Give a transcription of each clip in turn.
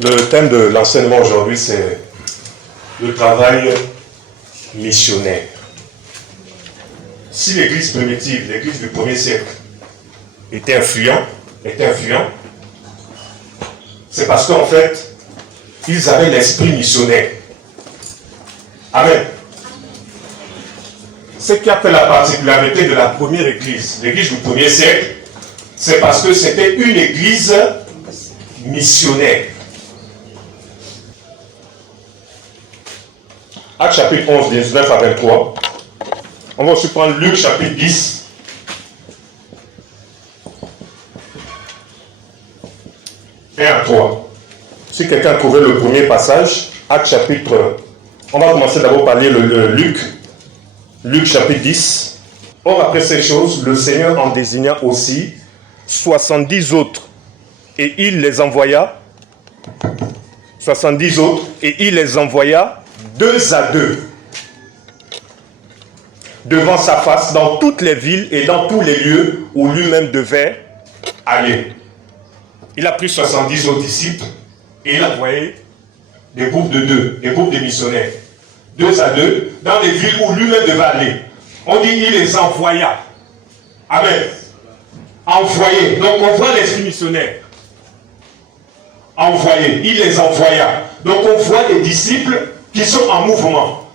Le thème de l'enseignement aujourd'hui, c'est le travail missionnaire. Si l'église primitive, l'église du 1er siècle, était influent, c'est parce qu'en fait, ils avaient l'esprit missionnaire. Amen. Ce qui a fait la particularité de la première église, l'église du 1er siècle, c'est parce que c'était une église missionnaire. Actes chapitre 11, 19 à 23. On va aussi prendre Luc chapitre 10. Et à 3. Si quelqu'un a trouvé le premier passage, Actes chapitre... On va commencer d'abord par lire le Luc. Luc chapitre 10. Or après ces choses, le Seigneur en désigna aussi 70 autres. Et il les envoya. 70 autres. Et il les envoya 2 à 2. Devant sa face, dans toutes les villes et dans tous les lieux où lui-même devait aller. Il a pris 70 autres disciples et il a envoyé des groupes de 2, des groupes de missionnaires. 2 à 2, dans les villes où lui-même devait aller. On dit il les envoya. Amen. Envoyé. Donc on voit l'esprit missionnaire. Envoyé. Il les envoya. Donc on voit des disciples qui sont en mouvement.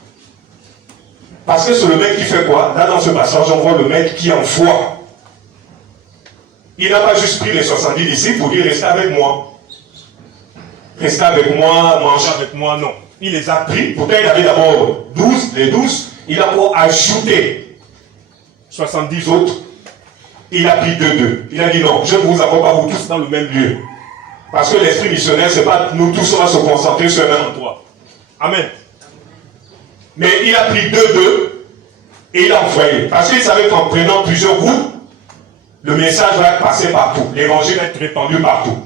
Parce que c'est le maître qui fait quoi? Là dans ce passage, on voit le maître qui envoie. Il n'a pas juste pris les 70 disciples pour dire restez avec moi. Restez avec moi, mangez avec moi, non. Il les a pris. Pourtant il avait d'abord 12, les 12. Il a pour ajouter 70 autres. Il a pris 2. Il a dit non, je ne vous envoie pas vous tous dans le même lieu. Parce que l'esprit missionnaire, c'est pas nous tous on va se concentrer sur un même endroit. Amen. Mais il a pris 2 et il a envoyé. Parce qu'il savait qu'en prenant plusieurs groupes, le message va passer partout. L'évangile va être répandu partout.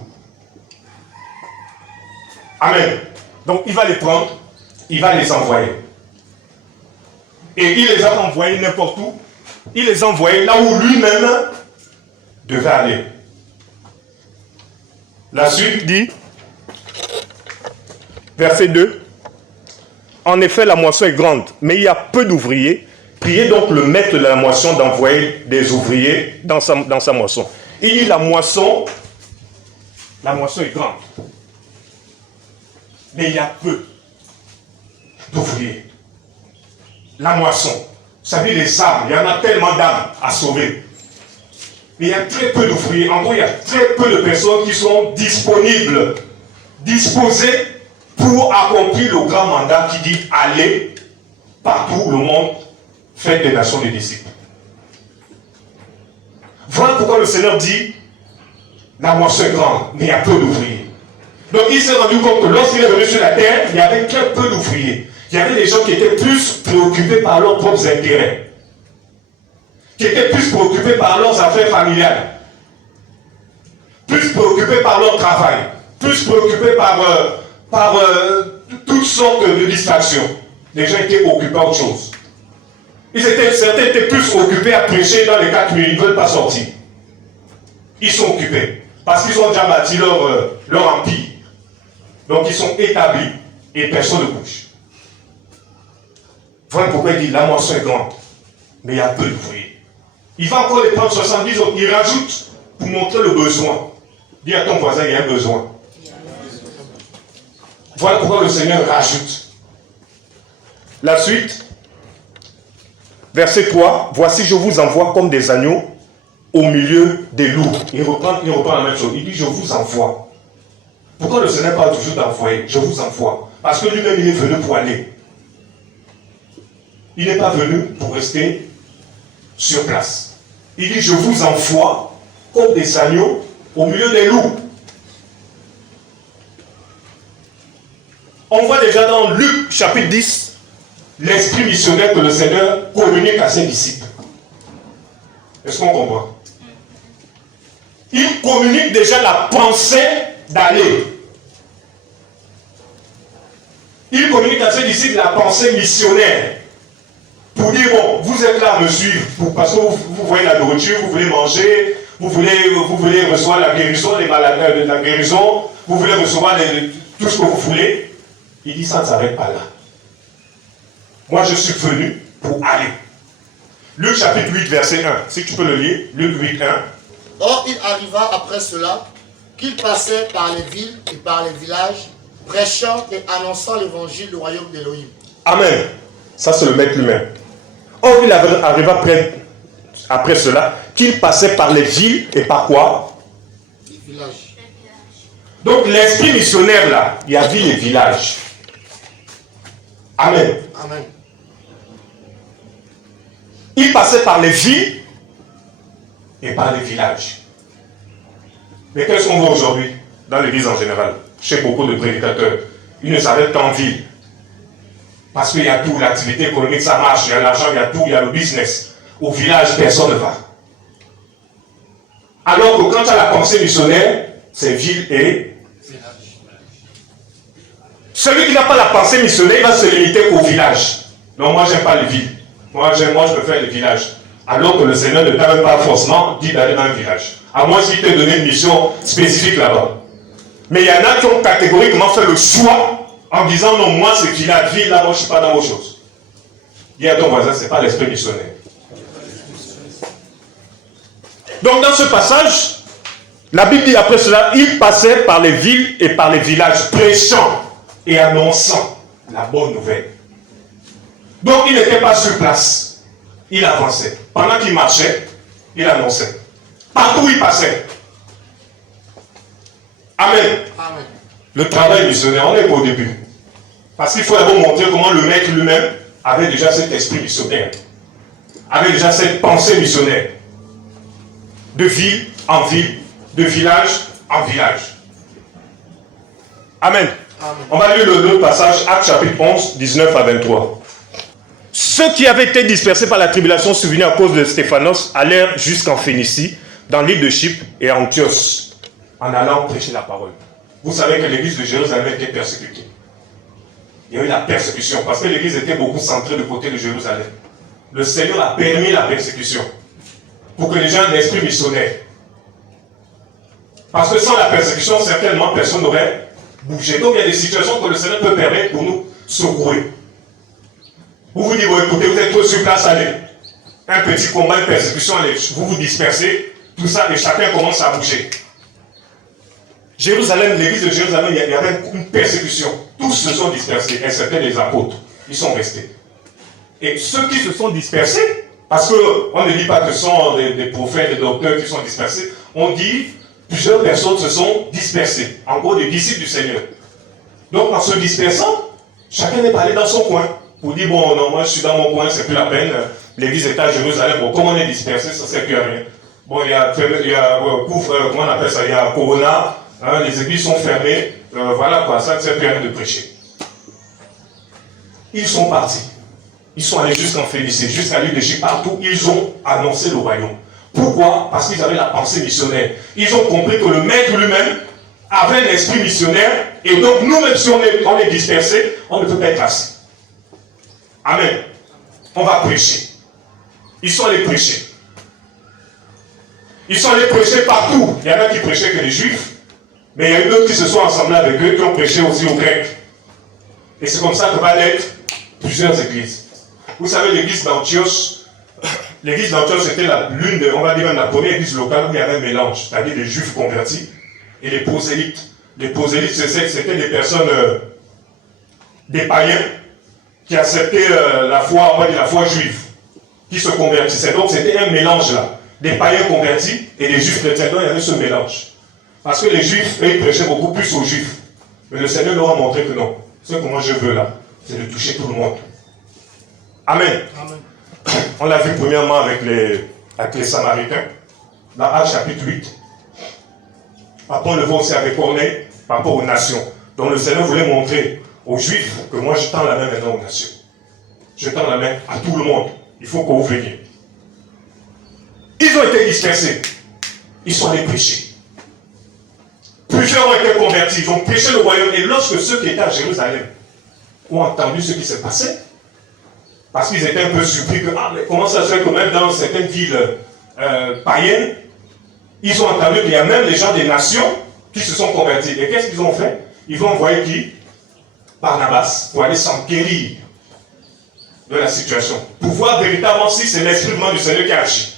Amen. Donc il va les prendre, il va les envoyer. Et il les a envoyés n'importe où. Il les a envoyés là où lui-même devait aller. La suite dit, verset 2, en effet la moisson est grande, mais il y a peu d'ouvriers. Priez donc le maître de la moisson d'envoyer des ouvriers dans sa moisson. Il dit la moisson est grande. Mais il y a peu d'ouvriers. La moisson. Vous savez, les âmes, il y en a tellement d'âmes à sauver. Mais il y a très peu d'ouvriers. En gros, il y a très peu de personnes qui sont disponibles, disposées pour accomplir le grand mandat qui dit aller partout le monde, faites des nations des disciples. Voilà pourquoi le Seigneur dit la moisson est grande, mais il y a peu d'ouvriers. Donc il s'est rendu compte que lorsqu'il est venu sur la terre, il y avait très peu d'ouvriers. Il y avait des gens qui étaient plus préoccupés par leurs propres intérêts, qui étaient plus préoccupés par leurs affaires familiales, plus préoccupés par leur travail, plus préoccupés par toutes sortes de distractions. Les gens étaient occupés à autre chose. Certains étaient plus occupés à prêcher dans les 4 minutes, ils ne veulent pas sortir. Ils sont occupés, parce qu'ils ont déjà bâti leur empire. Donc ils sont établis, et personne ne bouge. Voilà pourquoi il dit la moisson est grande, mais il y a peu d'ouvriers. Il va encore les prendre 70 autres, il rajoute pour montrer le besoin. Dis à ton voisin, il y a un besoin. Voilà pourquoi le Seigneur rajoute. La suite, verset 3, voici je vous envoie comme des agneaux au milieu des loups. Il reprend la même chose, il dit je vous envoie. Pourquoi le Seigneur parle toujours d'envoyer? Je vous envoie. Parce que lui-même il est venu pour aller. Il n'est pas venu pour rester sur place. Il dit, je vous envoie comme des agneaux au milieu des loups. On voit déjà dans Luc chapitre 10, l'esprit missionnaire que le Seigneur communique à ses disciples. Est-ce qu'on comprend? Il communique déjà la pensée d'aller. Il communique à ses disciples la pensée missionnaire. Pour dire, bon, vous êtes là à me suivre, parce que vous voyez la nourriture, vous voulez manger, vous voulez recevoir la guérison, les maladies, la guérison, vous voulez recevoir tout ce que vous voulez. Il dit, ça ne s'arrête pas là. Moi, je suis venu pour aller. Luc chapitre 8, verset 1. Si tu peux le lire, Luc 8, 1. Or, il arriva après cela qu'il passait par les villes et par les villages, prêchant et annonçant l'évangile du royaume d'Élohim. Amen. Ça, c'est le maître lui-même. Or, il arriva après cela qu'il passait par les villes et par quoi? Les villages. Donc, l'esprit missionnaire, là, il y a ville et village. Amen. Amen. Il passait par les villes et par les villages. Mais qu'est-ce qu'on voit aujourd'hui dans l'église en général? Chez beaucoup de prédicateurs, ils ne s'arrêtent qu'en ville. Parce qu'il y a tout, l'activité économique, ça marche, il y a l'argent, il y a tout, il y a le business. Au village, personne ne va. Alors que quand tu as la pensée missionnaire, c'est ville et village. Celui qui n'a pas la pensée missionnaire, il va se limiter au village. Non, moi, j'aime pas les villes. Moi, je préfère les villages. Alors que le Seigneur ne t'a même pas forcément dit d'aller dans un village. À moins qu'il t'ait donné une mission spécifique là-bas. Mais il y en a qui ont catégoriquement fait le choix en disant non, moi c'est village, ville, là-bas, je ne suis pas dans vos choses. Dis à ton voisin, ce n'est pas l'esprit missionnaire. Donc dans ce passage, la Bible dit après cela, il passait par les villes et par les villages, prêchant et annonçant la bonne nouvelle. Donc il n'était pas sur place, il avançait. Pendant qu'il marchait, il annonçait. Partout où il passait. Amen. Amen. Le travail missionnaire, on n'est pas au début. Parce qu'il faut d'abord montrer comment le maître lui-même avait déjà cet esprit missionnaire. Avait déjà cette pensée missionnaire. De ville en ville, de village en village. Amen. Amen. On va lire le passage, Actes chapitre 11, 19 à 23. Ceux qui avaient été dispersés par la tribulation survenue à cause de Stéphanos allèrent jusqu'en Phénicie, dans l'île de Chypre et à Antioche, en allant prêcher la parole. Vous savez que l'église de Jérusalem était persécutée. Il y a eu la persécution, parce que l'église était beaucoup centrée du côté de Jérusalem. Le Seigneur a permis la persécution, pour que les gens aient l'esprit missionnaire. Parce que sans la persécution, certainement, personne n'aurait bougé. Donc il y a des situations que le Seigneur peut permettre pour nous secouer. Vous vous dites, bon, écoutez, vous êtes tous sur place, allez. Un petit combat, une persécution, allez, vous vous dispersez, tout ça, et chacun commence à bouger. Jérusalem, l'église de Jérusalem, il y avait une persécution. Tous se sont dispersés, excepté les apôtres. Ils sont restés. Et ceux qui se sont dispersés, parce qu'on ne dit pas que ce sont des prophètes, des docteurs qui sont dispersés, on dit plusieurs personnes se sont dispersées. En gros, des disciples du Seigneur. Donc, en se dispersant, chacun est allé dans son coin. Pour dire, bon, non, moi je suis dans mon coin, c'est plus la peine. L'église est à Jérusalem. Bon, comme on est dispersé, ça ne sert plus à rien. Bon, il y a comment on appelle ça? Il y a Corona, hein, les églises sont fermées. Voilà quoi, ça ne sert plus à rien de prêcher. Ils sont partis. Ils sont allés jusqu'en Phénicie, jusqu'à l'île de Chypre, partout. Ils ont annoncé le royaume. Pourquoi? Parce qu'ils avaient la pensée missionnaire. Ils ont compris que le maître lui-même avait un esprit missionnaire. Et donc, nous-mêmes, si on est dispersés, on ne peut pas être assis. Amen. On va prêcher. Ils sont allés prêcher. Ils sont allés prêcher partout. Il y en a qui prêchaient que les Juifs, mais il y a eu d'autres qui se sont assemblés avec eux, qui ont prêché aussi aux Grecs. Et c'est comme ça que va naître plusieurs églises. Vous savez, l'église d'Antioche, c'était l'une de, on va dire même la première église locale où il y avait un mélange, c'est-à-dire des Juifs convertis et les prosélytes. Les prosélytes, c'était des personnes, des païens, qui acceptaient la foi, on va dire la foi juive, qui se convertissaient. Donc c'était un mélange là, des païens convertis et des juifs chrétiens. Donc il y avait ce mélange. Parce que les juifs, eux, ils prêchaient beaucoup plus aux juifs. Mais le Seigneur leur a montré que non. Ce que moi je veux là, c'est de toucher tout le monde. Amen. Amen. On l'a vu premièrement avec les Samaritains, dans Actes chapitre 8. Après on le voit aussi avec Corneille, par rapport aux nations. Donc le Seigneur voulait montrer aux Juifs que moi je tends la main maintenant aux nations. Je tends la main à tout le monde. Il faut que vous veniez. Ils ont été dispersés. Ils sont allés prêcher. Plusieurs ont été convertis. Ils ont prêché le royaume. Et lorsque ceux qui étaient à Jérusalem ont entendu ce qui s'est passé, parce qu'ils étaient un peu surpris que, mais comment ça se fait que même dans certaines villes païennes, ils ont entendu qu'il y a même les gens des nations qui se sont convertis. Et qu'est-ce qu'ils ont fait? ils vont envoyer qui? Barnabas, pour aller s'enquérir de la situation, pour voir véritablement si c'est l'esprit du Seigneur qui agit.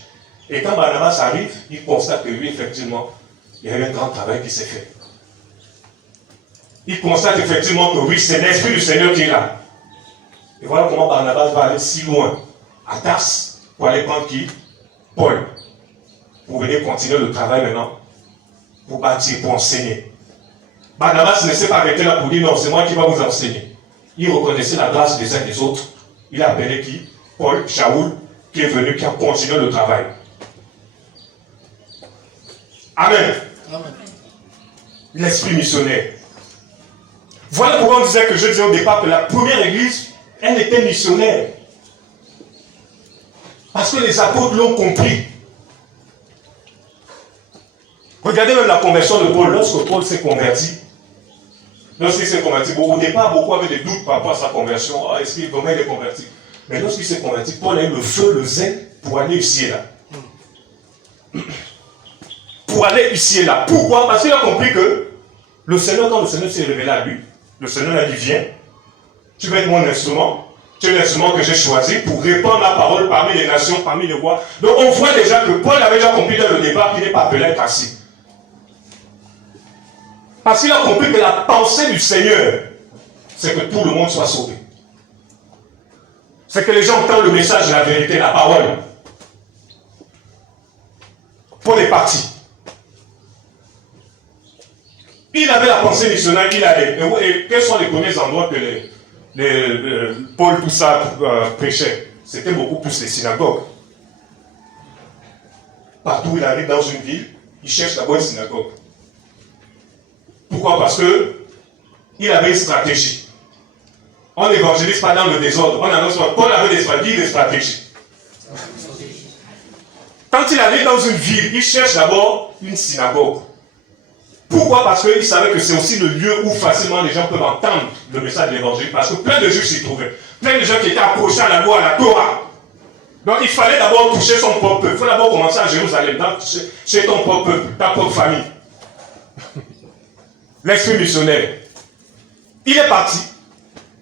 Et quand Barnabas arrive, il constate que lui, effectivement, il y a eu un grand travail qui s'est fait. Il constate effectivement que oui, c'est l'esprit du Seigneur qui est là. Et voilà comment Barnabas va aller si loin, à Tarse, pour aller prendre qui? Paul. Pour venir continuer le travail maintenant, pour bâtir, pour enseigner. Barnabas ne s'est pas arrêté là pour dire non, c'est moi qui vais vous enseigner. Il reconnaissait la grâce des uns des autres. Il a appelé qui? Paul, Shaoul, qui est venu, qui a continué le travail. Amen. Amen. L'esprit missionnaire. Voilà pourquoi on disait que je disais au départ que la première église, elle était missionnaire. Parce que les apôtres l'ont compris. Regardez même la conversion de Paul. Lorsque Paul s'est converti, bon, au départ, beaucoup avaient des doutes par rapport à sa conversion. Oh, est-ce qu'il vraiment est converti? Mais lorsqu'il s'est converti, Paul a eu le feu, le zèle pour aller ici et là. Pour aller ici et là. Pourquoi? Parce qu'il a compris que le Seigneur, quand le Seigneur s'est révélé à lui, le Seigneur a dit, viens, tu vas être mon instrument, tu es l'instrument que j'ai choisi pour répandre la parole parmi les nations, parmi les rois. Donc on voit déjà que Paul avait déjà compris dès le départ qu'il n'est pas appelé à être assis. Parce qu'il a compris que la pensée du Seigneur, c'est que tout le monde soit sauvé. C'est que les gens entendent le message de la vérité, la parole. Paul est parti. Il avait la pensée missionnaire, il allait. Et quels sont les premiers endroits que Paul, tout ça, prêchait? C'était beaucoup plus les synagogues. Partout où il arrive dans une ville, il cherche d'abord une synagogue. Pourquoi? Parce que il avait une stratégie. On n'évangélise pas dans le désordre. On annonce pas. Paul avait des stratégies. Quand il arrive dans une ville, il cherche d'abord une synagogue. Pourquoi? Parce qu'il savait que c'est aussi le lieu où facilement les gens peuvent entendre le message de l'évangile. Parce que plein de Juifs s'y trouvaient. Plein de gens qui étaient accrochés à la loi, à la Torah. Donc il fallait d'abord toucher son propre peuple. Il faut d'abord commencer à Jérusalem, chez ton propre peuple, ta propre famille. L'esprit missionnaire. Il est parti.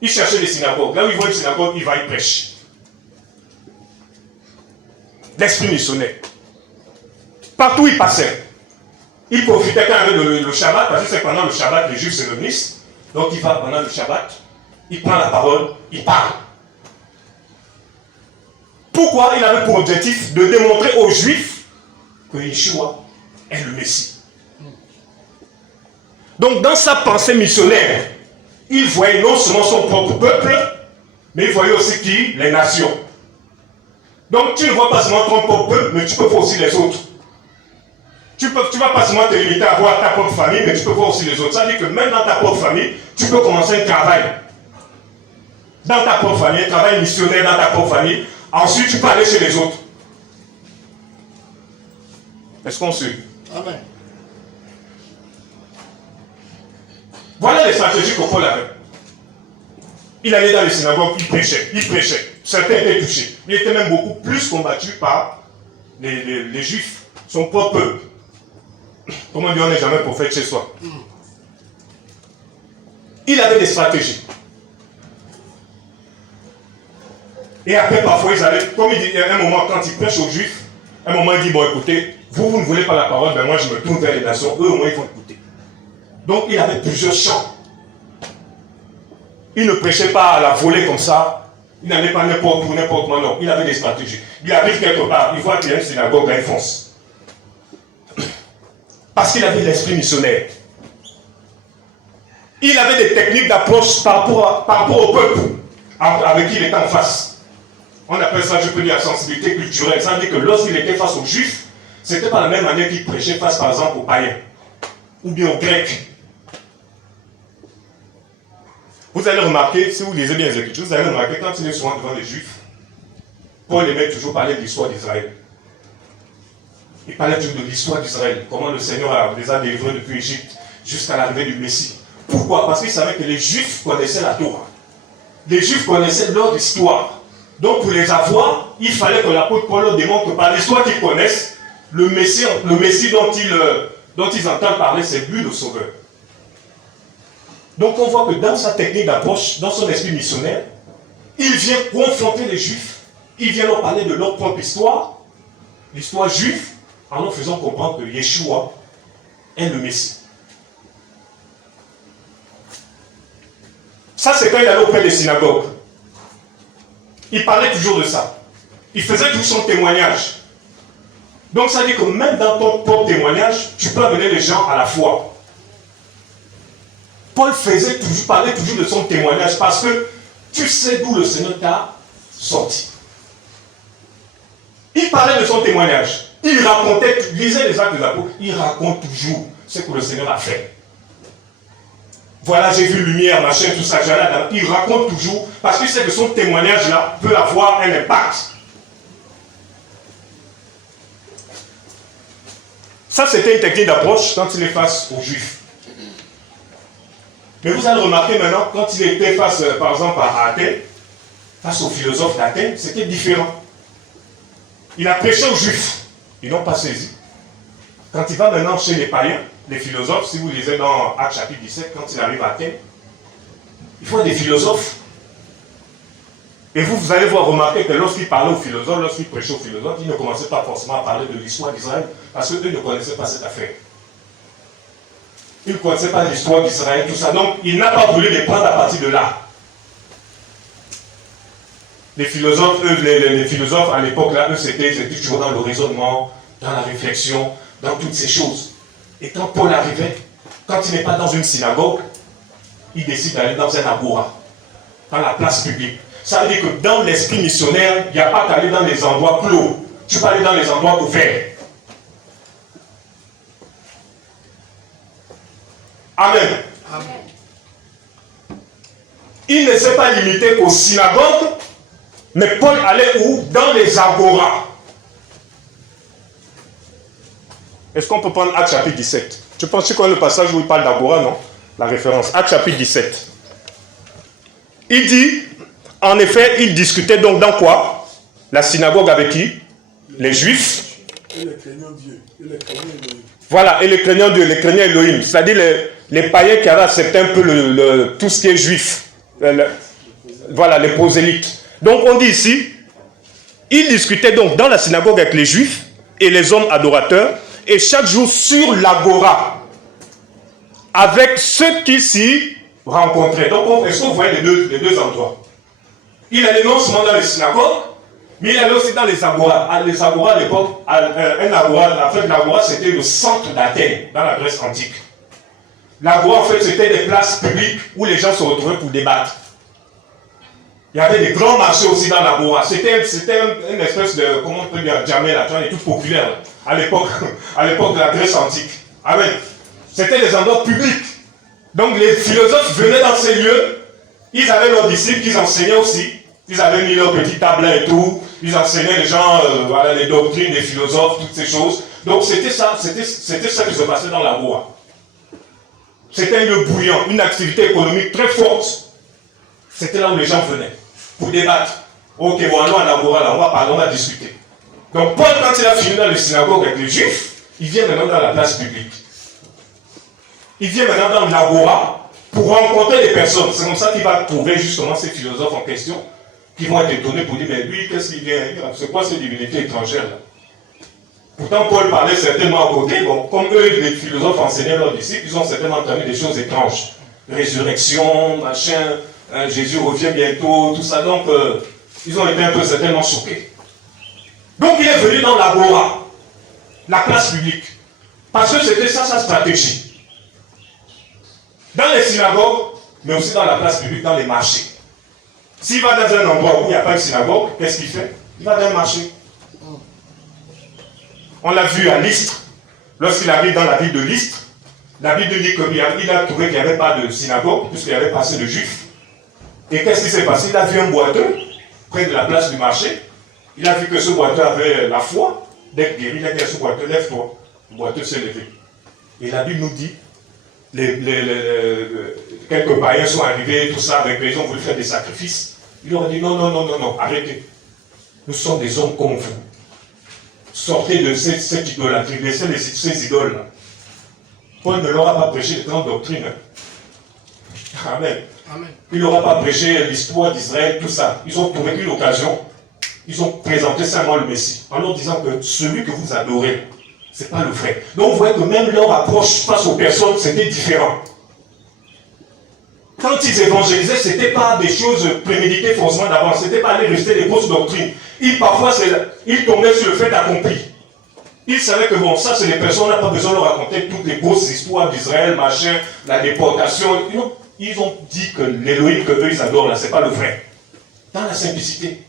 Il cherchait des synagogues. Là où il voit une synagogue, il va y prêcher. L'esprit missionnaire. Partout où il passait. Il profitait quand il y avait le Shabbat, parce que c'est pendant le Shabbat, les Juifs se réunissent. Donc il va pendant le Shabbat, il prend la parole, il parle. Pourquoi? Il avait pour objectif de démontrer aux Juifs que Yeshua est le Messie. Donc dans sa pensée missionnaire, il voyait non seulement son propre peuple, mais il voyait aussi qui? Les nations. Donc tu ne vois pas seulement ton propre peuple, mais tu peux voir aussi les autres. Tu ne vas pas seulement te limiter à voir ta propre famille, mais tu peux voir aussi les autres. Ça veut dire que même dans ta propre famille, tu peux commencer un travail. Dans ta propre famille, un travail missionnaire dans ta propre famille. Ensuite, tu peux aller chez les autres. Est-ce qu'on suit? Amen. Voilà les stratégies que Paul avait. Il allait dans les synagogues, il prêchait. Certains étaient touchés. Il était même beaucoup plus combattu par les Juifs, son propre peuple. Comment dire, on n'est jamais prophète chez soi. Il avait des stratégies. Et après, parfois, ils allaient, comme il dit, à un moment, quand il prêche aux Juifs, à un moment, il dit, bon, écoutez, vous ne voulez pas la parole, ben moi, je me tourne vers les nations, eux, au moins, ils vont écouter. Donc, il avait plusieurs champs. Il ne prêchait pas à la volée comme ça. Il n'allait pas n'importe où, n'importe comment, non. Il avait des stratégies. Il arrive quelque part, il voit qu'il y a une synagogue, là, il fonce. Parce qu'il avait l'esprit missionnaire. Il avait des techniques d'approche par rapport au peuple avec qui il était en face. On appelle ça, je peux dire, la sensibilité culturelle. Ça veut dire que lorsqu'il était face aux Juifs, c'était pas la même manière qu'il prêchait face, par exemple, aux païens. Ou bien aux Grecs. Vous allez remarquer, si vous lisez bien les Écritures, vous allez remarquer quand il est souvent devant les Juifs, Paul aimait toujours parler de l'histoire d'Israël. Il parlait toujours de l'histoire d'Israël, comment le Seigneur les a délivrés depuis l'Égypte jusqu'à l'arrivée du Messie. Pourquoi? Parce qu'il savait que les Juifs connaissaient la Torah. Les Juifs connaissaient leur histoire. Donc pour les avoir, il fallait que l'apôtre Paul leur démontre que par l'histoire qu'ils connaissent, le Messie dont ils entendent parler, c'est lui le Sauveur. Donc on voit que dans sa technique d'approche, dans son esprit missionnaire, il vient confronter les Juifs, il vient leur parler de leur propre histoire, l'histoire juive, en leur faisant comprendre que Yeshua est le Messie. Ça, c'est quand il allait auprès des synagogues. Il parlait toujours de ça. Il faisait tout son témoignage. Donc ça dit que même dans ton propre témoignage, tu peux amener les gens à la foi. Paul parlait toujours de son témoignage parce que tu sais d'où le Seigneur t'a sorti. Il parlait de son témoignage. Il racontait, lisait les actes des apôtres, il raconte toujours ce que le Seigneur a fait. Voilà, j'ai vu lumière, machin, tout ça, il raconte toujours, parce qu'il sait que son témoignage-là peut avoir un impact. Ça, c'était une technique d'approche quand il est face aux Juifs. Mais vous allez remarquer maintenant, quand il était face, par exemple, à Athènes, face aux philosophes d'Athènes, c'était différent. Il a prêché aux Juifs, ils n'ont pas saisi. Quand il va maintenant chez les païens, les philosophes, si vous lisez dans Actes chapitre 17, quand il arrive à Athènes, il faut des philosophes. Et vous allez voir remarquer que lorsqu'il parlait aux philosophes, lorsqu'il prêchait aux philosophes, il ne commençait pas forcément à parler de l'histoire d'Israël, parce qu'eux ne connaissaient pas cette affaire. Ils ne connaissaient pas l'histoire d'Israël, tout ça. Donc, il n'a pas voulu les prendre à partir de là. Les philosophes, les philosophes à l'époque, là, eux, c'était toujours dans le raisonnement, dans la réflexion, dans toutes ces choses. Et quand Paul arrivait, quand il n'est pas dans une synagogue, il décide d'aller dans un agora, dans la place publique. Ça veut dire que dans l'esprit missionnaire, il n'y a pas qu'à aller dans les endroits clos. Tu peux aller dans les endroits ouverts. Amen. Amen. Il ne s'est pas limité qu'aux synagogues, mais Paul allait où? Dans les agoras. Est-ce qu'on peut prendre Actes chapitre 17? Tu penses qu'on a le passage où il parle d'agora, non? La référence. Actes chapitre 17. Il dit, en effet, il discutait donc dans quoi? La synagogue avec qui? Les Juifs. Et les craignants Dieu. Et les craignants Elohim. Voilà, et les craignants Dieu, les craignants Elohim. C'est-à-dire les païens qui avaient accepté un peu tout ce qui est juif. Voilà, les prosélytes. Donc on dit ici, il discutait donc dans la synagogue avec les Juifs et les hommes adorateurs, et chaque jour sur l'agora, avec ceux qui s'y rencontraient. Donc est-ce que vous voyez les deux endroits? Il allait non seulement dans les synagogues, mais il allait aussi dans les agoras. Les agoras à l'époque, un agora, la fin de l'agora, c'était le centre d'Athènes, dans la Grèce antique. L'agora, en fait, c'était des places publiques où les gens se retrouvaient pour débattre. Il y avait des grands marchés aussi dans l'agora. C'était une espèce de, comment on peut dire, jamais là, des trucs populaires à l'époque de la Grèce antique. Amen. C'était des endroits publics. Donc les philosophes venaient dans ces lieux, ils avaient leurs disciples qui enseignaient aussi. Ils avaient mis leurs petits tablets et tout. Ils enseignaient les gens, voilà, les doctrines des philosophes, toutes ces choses. Donc c'était ça qui se passait dans l'agora. C'était un lieu bouillant, une activité économique très forte. C'était là où les gens venaient pour débattre. Ok, bon, allons à l'agora, là, on va parler, on va discuter. Donc Paul, quand il a fini dans les synagogues avec les Juifs, il vient maintenant dans la place publique. Il vient maintenant dans l'agora pour rencontrer les personnes. C'est comme ça qu'il va trouver justement ces philosophes en question qui vont être étonnés pour dire, mais lui, qu'est-ce qu'il vient? C'est quoi ces divinités étrangères là? Pourtant, Paul parlait certainement à côté. Bon, comme eux, les philosophes enseignaient leurs disciples, ils ont certainement entendu des choses étranges. Résurrection, machin, Jésus revient bientôt, tout ça. Donc, ils ont été un peu certainement choqués. Donc, il est venu dans l'agora, la place publique. Parce que c'était ça sa stratégie. Dans les synagogues, mais aussi dans la place publique, dans les marchés. S'il va dans un endroit où il n'y a pas de synagogue, qu'est-ce qu'il fait? Il va dans un marché. On l'a vu à Lystre. Lorsqu'il arrive dans la ville de Lystre, la Bible dit qu'il a trouvé qu'il n'y avait pas de synagogue, puisqu'il n'y avait pas assez de juifs. Et qu'est-ce qui s'est passé? Il a vu un boiteux, près de la place du marché. Il a vu que ce boiteux avait la foi. Dès qu'il guérit, il a dit à ce boiteux, lève-toi. Le boiteux s'est levé. Et la Bible nous dit, quelques païens sont arrivés, tout ça, avec les ont voulu faire des sacrifices. Il leur a dit, non, arrêtez. Nous sommes des hommes comme vous. Sortez de cette idolâtrie, laissez ces idoles-là. Paul ne leur a pas prêché de grandes doctrines. Amen. Amen. Il n'aura pas prêché l'histoire d'Israël, tout ça. Ils ont trouvé une occasion. Ils ont présenté simplement le Messie, en leur disant que celui que vous adorez, ce n'est pas le vrai. Donc vous voyez que même leur approche face aux personnes, c'était différent. Quand ils évangélisaient, ce n'était pas des choses préméditées forcément d'avance, ce n'était pas aller rester des grosses doctrines. Parfois, ils tombaient sur le fait accompli. Ils savaient que bon, ça c'est les personnes, on n'a pas besoin de leur raconter toutes les grosses histoires d'Israël, machin, la déportation. Ils ont dit que l'Élohim que eux ils adorent là, ce n'est pas le vrai. Dans la simplicité.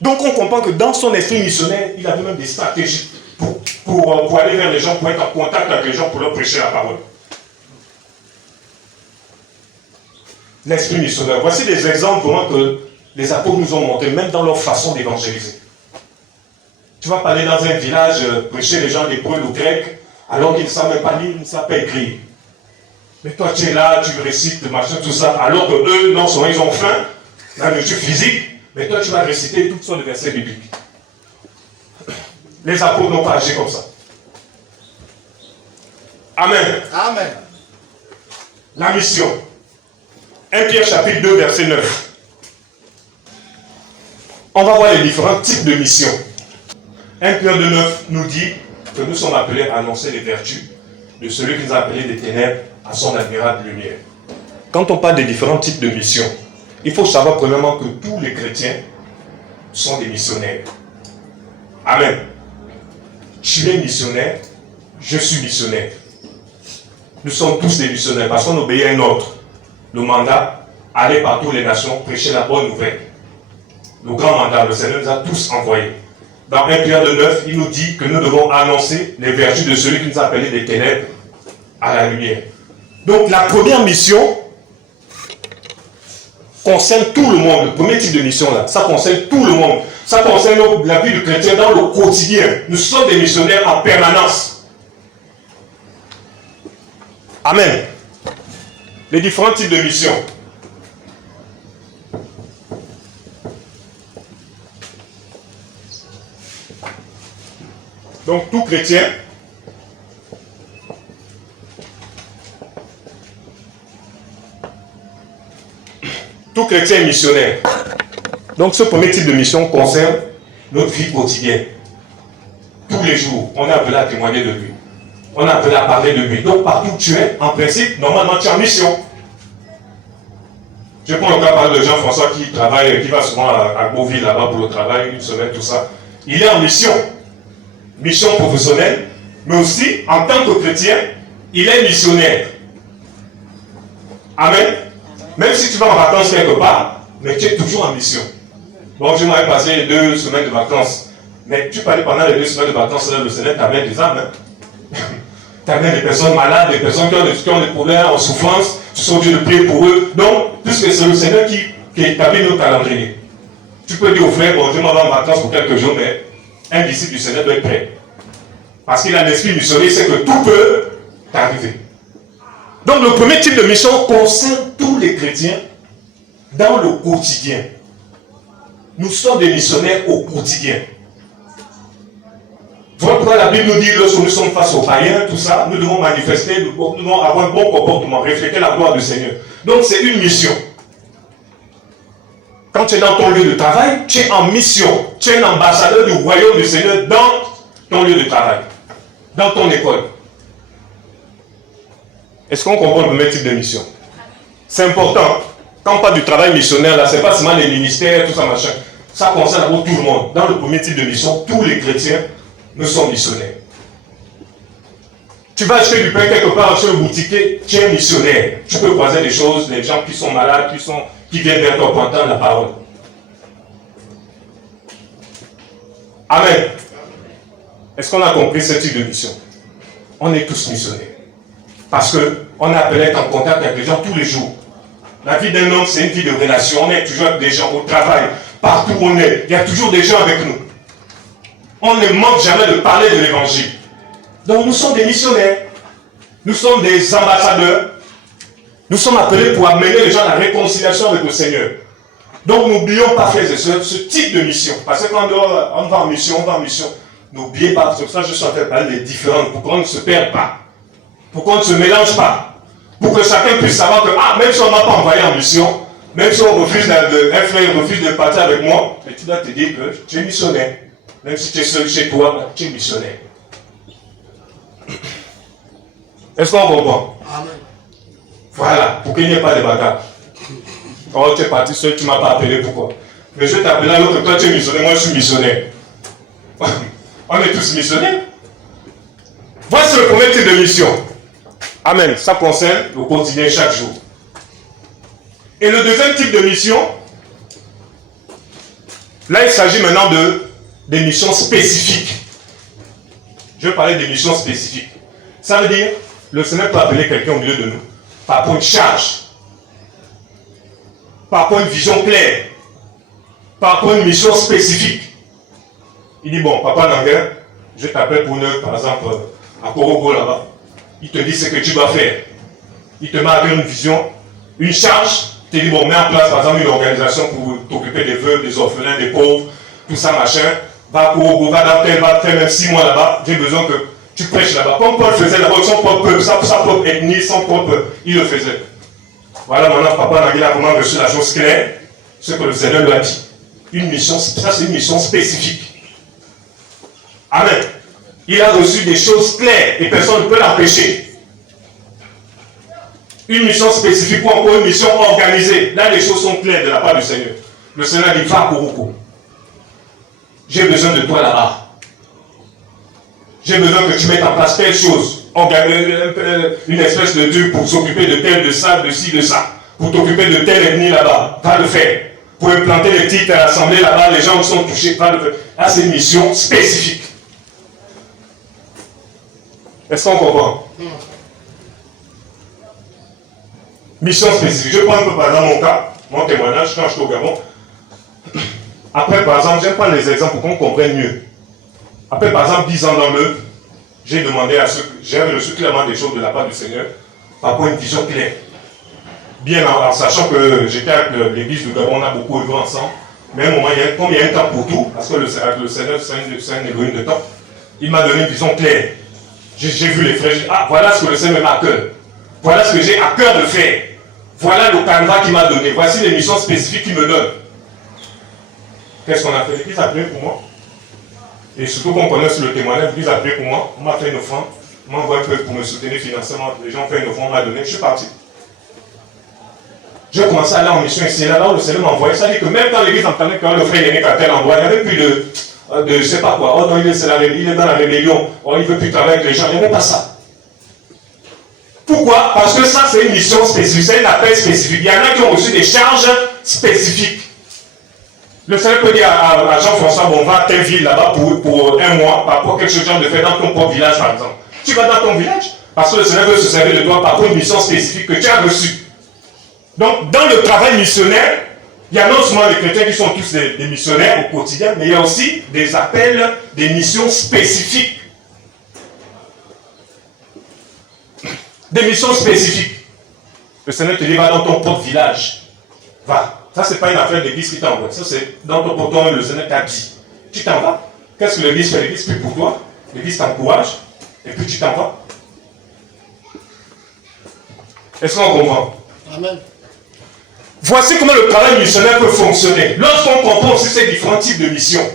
Donc on comprend que dans son esprit missionnaire, il avait même des stratégies pour aller vers les gens, pour être en contact avec les gens, pour leur prêcher la parole. L'esprit missionnaire. Voici des exemples vraiment que les apôtres nous ont montrés, même dans leur façon d'évangéliser. Tu vas parler dans un village, prêcher les gens d'hébreu ou grec, alors qu'ils ne savent même pas lire, ils ne savent pas écrire. Mais toi tu es là, tu récites, machin, tout ça, alors que eux, non seulement ils ont faim, la nourriture physique, mais toi tu vas réciter toutes sortes de versets bibliques. Les apôtres n'ont pas agi comme ça. Amen. Amen. La mission. 1 Pierre chapitre 2 verset 9. On va voir les différents types de missions. 1 Pierre 2 9 nous dit que nous sommes appelés à annoncer les vertus de celui qui nous a appelés des ténèbres à son admirable lumière. Quand on parle des différents types de missions, il faut savoir premièrement que tous les chrétiens sont des missionnaires. Amen. Tu es missionnaire, je suis missionnaire. Nous sommes tous des missionnaires parce qu'on obéit à un ordre. Le mandat, aller par toutes les nations, prêcher la bonne nouvelle. Le grand mandat, le Seigneur nous a tous envoyés. Dans 1 Pierre 2 9, il nous dit que nous devons annoncer les vertus de celui qui nous a appelés des ténèbres à la lumière. Donc la première mission concerne tout le monde. Le premier type de mission là, ça concerne tout le monde. Ça concerne la vie du chrétien dans le quotidien. Nous sommes des missionnaires en permanence. Amen. Les différents types de missions. Donc tout chrétien est missionnaire. Donc ce premier type de mission concerne notre vie quotidienne. Tous les jours, on est appelé à témoigner de lui. On est appelé à parler de lui. Donc partout où tu es, en principe, normalement tu es en mission. Je prends le cas par de Jean-François qui travaille, qui va souvent à Beauville là-bas pour le travail, une semaine, tout ça. Il est en mission. Mission professionnelle, mais aussi en tant que chrétien, il est missionnaire. Amen. Même si tu vas en vacances quelque part, mais tu es toujours en mission. Bon, je m'avais passé 2 semaines de vacances, mais tu parlais pendant les 2 semaines de vacances, là, le Seigneur t'amène des âmes. Hein? T'amènes des personnes malades, des personnes qui ont des problèmes en souffrance, tu seras obligé de prier pour eux. Donc, puisque c'est le Seigneur qui établit notre calendrier. Tu peux dire au frère, bon, je m'en vais en vacances pour quelques jours, mais un disciple du Seigneur doit être prêt. Parce qu'il a l'esprit missionnaire, c'est que tout peut t'arriver. Donc le premier type de mission concerne tous les chrétiens dans le quotidien. Nous sommes des missionnaires au quotidien. Voilà pourquoi la Bible nous dit, lorsque nous sommes face aux païens, tout ça, nous devons manifester, nous devons avoir un bon comportement, refléter la gloire du Seigneur. Donc c'est une mission. Quand tu es dans ton lieu de travail, tu es en mission. Tu es un ambassadeur du royaume du Seigneur dans ton lieu de travail, dans ton école. Est-ce qu'on comprend le premier type de mission? C'est important. Quand on parle du travail missionnaire, là, ce n'est pas seulement les ministères, tout ça, machin. Ça concerne d'abord tout le monde. Dans le premier type de mission, tous les chrétiens, nous sommes missionnaires. Tu vas acheter du pain quelque part sur le boutiquier, tu es missionnaire. Tu peux croiser des choses, des gens qui sont malades, qui viennent vers toi pour entendre la parole. Amen. Est-ce qu'on a compris ce type de mission? On est tous missionnaires. Parce qu'on est appelé à être en contact avec les gens tous les jours. La vie d'un homme, c'est une vie de relation. On est toujours avec des gens au travail. Partout où on est, il y a toujours des gens avec nous. On ne manque jamais de parler de l'évangile. Donc nous sommes des missionnaires. Nous sommes des ambassadeurs. Nous sommes appelés pour amener les gens à la réconciliation avec le Seigneur. Donc n'oublions pas, frères et sœurs, ce type de mission. Parce que quand on va en mission, N'oubliez pas, c'est pour ça que je suis en train de parler des différentes, pour qu'on ne se perde pas. pour qu'on ne se mélange pas. Pour que chacun puisse savoir que, même si on ne m'a pas envoyé en mission, même si un frère refuse de partir avec moi, mais tu dois te dire que tu es missionnaire. Même si tu es seul chez toi, tu es missionnaire. Est-ce qu'on comprend? Amen. Voilà, pour qu'il n'y ait pas de bagarre. Oh, tu es parti seul, tu ne m'as pas appelé, pourquoi? Mais je t'appelle alors que toi tu es missionnaire, moi je suis missionnaire. On est tous missionnaires. Voici le premier type de mission. Amen. Ça concerne le quotidien chaque jour. Et le deuxième type de mission, là il s'agit maintenant des missions spécifiques. Je vais parler des missions spécifiques. Ça veut dire, le Seigneur peut appeler quelqu'un au milieu de nous, par rapport à une charge, par rapport à une vision claire, par rapport à une mission spécifique. Il dit, bon, papa Nanguin, je t'appelle pour une, par exemple, à Korogo là-bas. Il te dit ce que tu dois faire. Il te met avec une vision, une charge. Il te dit, bon, mets en place par exemple une organisation pour t'occuper des veuves, des orphelins, des pauvres, tout ça, machin. Va à Korogo, va dans tel, va faire même 6 mois là-bas. J'ai besoin que tu prêches là-bas. Comme Paul faisait d'abord son propre peuple, sa propre ethnie, son propre peuple, il le faisait. Voilà, maintenant, papa Nanguin a vraiment reçu la chose claire, ce que le Seigneur lui a dit. Une mission, ça c'est une mission spécifique. Amen. Il a reçu des choses claires et personne ne peut l'empêcher. Une mission spécifique ou encore une mission organisée. Là, les choses sont claires de la part du Seigneur. Le Seigneur dit, va à Korogo. J'ai besoin de toi là-bas. J'ai besoin que tu mettes en place telle chose. Une espèce de truc pour s'occuper de tel, de ça, de ci, de ça. Pour t'occuper de telle ethnie là-bas. Va le faire. Pour implanter les petites assemblées là-bas, les gens qui sont touchés. Va le faire. Là, c'est une mission spécifique. Est-ce qu'on comprend? Mission spécifique. Je prends un peu par exemple mon cas, mon témoignage quand je suis au Gabon. Après, par exemple, j'aime prendre les exemples pour qu'on comprenne mieux. Après, par exemple, 10 ans dans l'œuvre, j'ai demandé à ceux que j'ai reçu clairement des choses de la part du Seigneur, par rapport à une vision claire. Bien en sachant que j'étais avec l'église du Gabon, on a beaucoup œuvré ensemble. Mais à un moment, comme il y a un temps pour tout, parce que le Seigneur, c'est un égoïne de temps, il m'a donné une vision claire. J'ai vu les frères, j'ai dit, voilà ce que le Seigneur m'a à cœur. Voilà ce que j'ai à cœur de faire. Voilà le canevas qu'il m'a donné. Voici les missions spécifiques qu'il me donne. Qu'est-ce qu'on a fait? L'église a prié pour moi. Et surtout qu'on connaît sur le témoignage, l'église a prié pour moi. On m'a fait une offrande. On m'a envoyé un peu pour me soutenir financièrement. Les gens ont fait une offrande, on m'a donné. Je suis parti. J'ai commencé à aller en mission ici. Là où le Seigneur m'a envoyé. Ça dit que même quand l'église entendait que le frère Yannick à tel endroit, il n'y avait plus de je sais pas quoi. Oh non, il est dans la rébellion. Oh, il ne veut plus travailler avec les gens. Il n'y avait pas ça. Pourquoi? Parce que ça, c'est une mission spécifique, c'est un appel spécifique. Il y en a qui ont reçu des charges spécifiques. Le Seigneur peut dire à Jean-François, bon, va à telle ville là-bas pour un mois, par rapport à quelque chose que tu as de faire dans ton propre village, par exemple. Tu vas dans ton village, parce que le Seigneur veut se servir de toi par rapport à une mission spécifique que tu as reçue. Donc, dans le travail missionnaire, il y a non seulement les chrétiens qui sont tous des missionnaires au quotidien, mais il y a aussi des appels, des missions spécifiques. Des missions spécifiques. Le Seigneur te dit, va dans ton propre village. Va. Ça, ce n'est pas une affaire d'église qui t'envoie. Ça, c'est dans ton propre, le Seigneur t'a dit. Tu t'en vas. Qu'est-ce que l'église fait? L'église prie pour toi. L'église t'encourage. Et puis tu t'en vas. Est-ce qu'on comprend? Amen. Voici comment le travail missionnaire peut fonctionner. Lorsqu'on comprend aussi ces différents types de missions.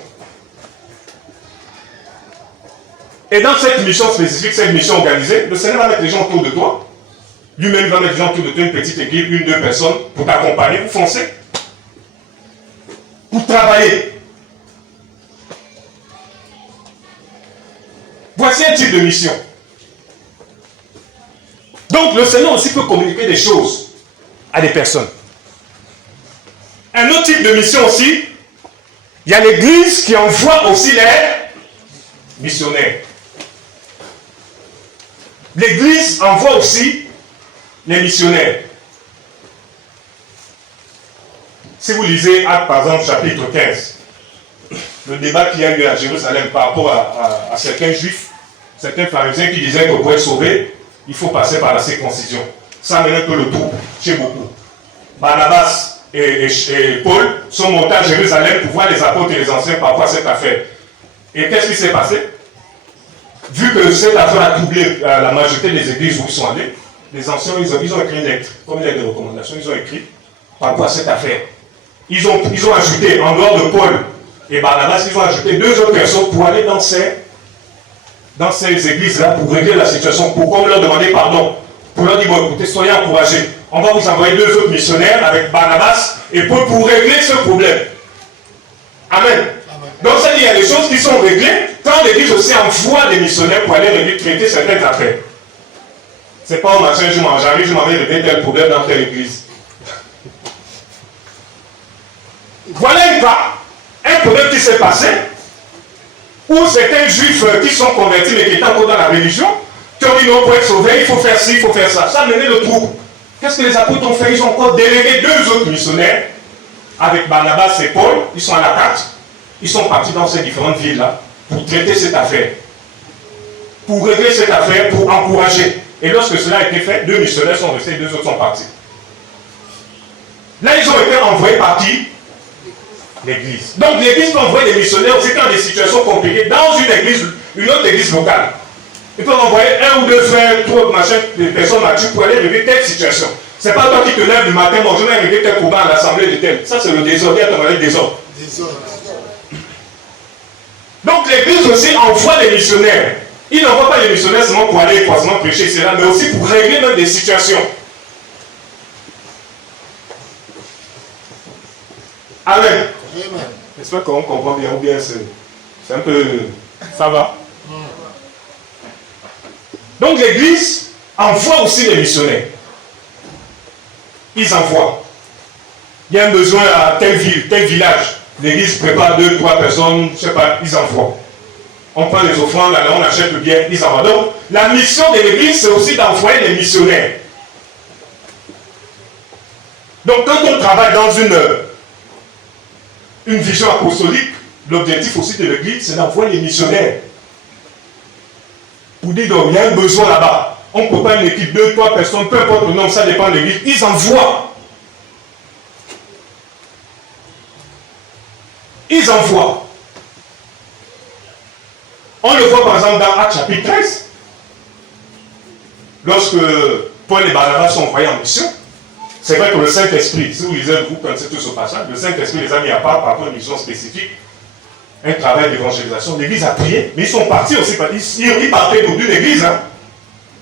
Et dans cette mission spécifique, cette mission organisée, le Seigneur va mettre les gens autour de toi. Lui-même va mettre les gens autour de toi, une petite équipe, 1-2 personnes, pour t'accompagner, pour foncer. Pour travailler. Voici un type de mission. Donc le Seigneur aussi peut communiquer des choses à des personnes. Un autre type de mission aussi, il y a l'église qui envoie aussi les missionnaires. L'église envoie aussi les missionnaires. Si vous lisez Actes par exemple chapitre 15, le débat qu'il y a eu à Jérusalem par rapport à certains juifs, certains pharisiens qui disaient que pour être sauvé, il faut passer par la circoncision. Ça amène un peu le tout chez beaucoup. Barnabas et Paul sont montés à Jérusalem pour voir les apôtres et les anciens par rapport à cette affaire. Et qu'est-ce qui s'est passé? vu que cette affaire a doublé la majorité des églises où ils sont allés, les anciens, ils ont écrit une lettre, comme une lettre de recommandation, ils ont écrit par rapport à cette affaire. Ils ont ajouté, en dehors de Paul et Barnabas, ils ont ajouté 2 autres personnes pour aller dans ces églises-là, pour régler la situation, pour qu'on leur demander pardon, pour leur dire, bon, écoutez, soyez encouragés. On va vous envoyer 2 autres missionnaires avec Barnabas et Paul pour régler ce problème. Amen. Donc ça dit, il y a des choses qui sont réglées quand l'église aussi envoie des missionnaires pour aller régler, traiter certaines affaires. C'est pas au matin, j'arrive, je m'en vais régler tel problème dans telle église. Voilà un problème qui s'est passé où certains juifs qui sont convertis mais qui étaient encore dans la religion, qui ont dit non, pour être sauvé, il faut faire ci, il faut faire ça. Ça a mené le trouble. Qu'est-ce que les apôtres ont fait? Ils ont encore délégué 2 autres missionnaires avec Barnabas et Paul. Ils sont à la carte. Ils sont partis dans ces différentes villes-là pour traiter cette affaire. Pour régler cette affaire, pour encourager. Et lorsque cela a été fait, 2 missionnaires sont restés, 2 autres sont partis. Là, ils ont été envoyés par qui? L'église. Donc l'église peut envoyer des missionnaires aussi dans des situations compliquées, dans une autre église locale. Ils peuvent envoyer 1 ou 2 frères, 3 machins, des personnes matures pour aller régler telle situation. C'est pas toi qui te lèves du matin, bon, je vais régler tel problème à l'assemblée de tel. Ça, c'est le désordre, il y a ton désordre. Donc l'église aussi envoie des missionnaires. Il n'envoie pas les missionnaires seulement pour aller forcément prêcher cela, mais aussi pour régler même des situations. Amen. J'espère qu'on comprend bien, ou bien c'est un peu... Ça va. Donc l'église envoie aussi les missionnaires. Ils envoient. Il y a un besoin à telle ville, tel village. L'église prépare 2, 3 personnes, je ne sais pas, ils envoient. On prend les offrandes, là, on achète le bien, ils envoient. Donc, la mission de l'église, c'est aussi d'envoyer les missionnaires. Donc, quand on travaille dans une vision apostolique, l'objectif aussi de l'église, c'est d'envoyer les missionnaires. Pour dire, donc, il y a un besoin là-bas. On ne peut pas une équipe, 2, 3 personnes, peu importe le nombre, ça dépend de l'église. Ils envoient. Ils envoient. On le voit par exemple dans Actes chapitre 13. Lorsque Paul et Barnabas sont envoyés en mission, c'est vrai que le Saint-Esprit, si vous lisez, vous connaissez tout ce passage, le Saint-Esprit les a mis à part par rapport à une mission spécifique, un travail d'évangélisation. L'église a prié, mais ils sont partis aussi. Ils partaient d'une église, hein,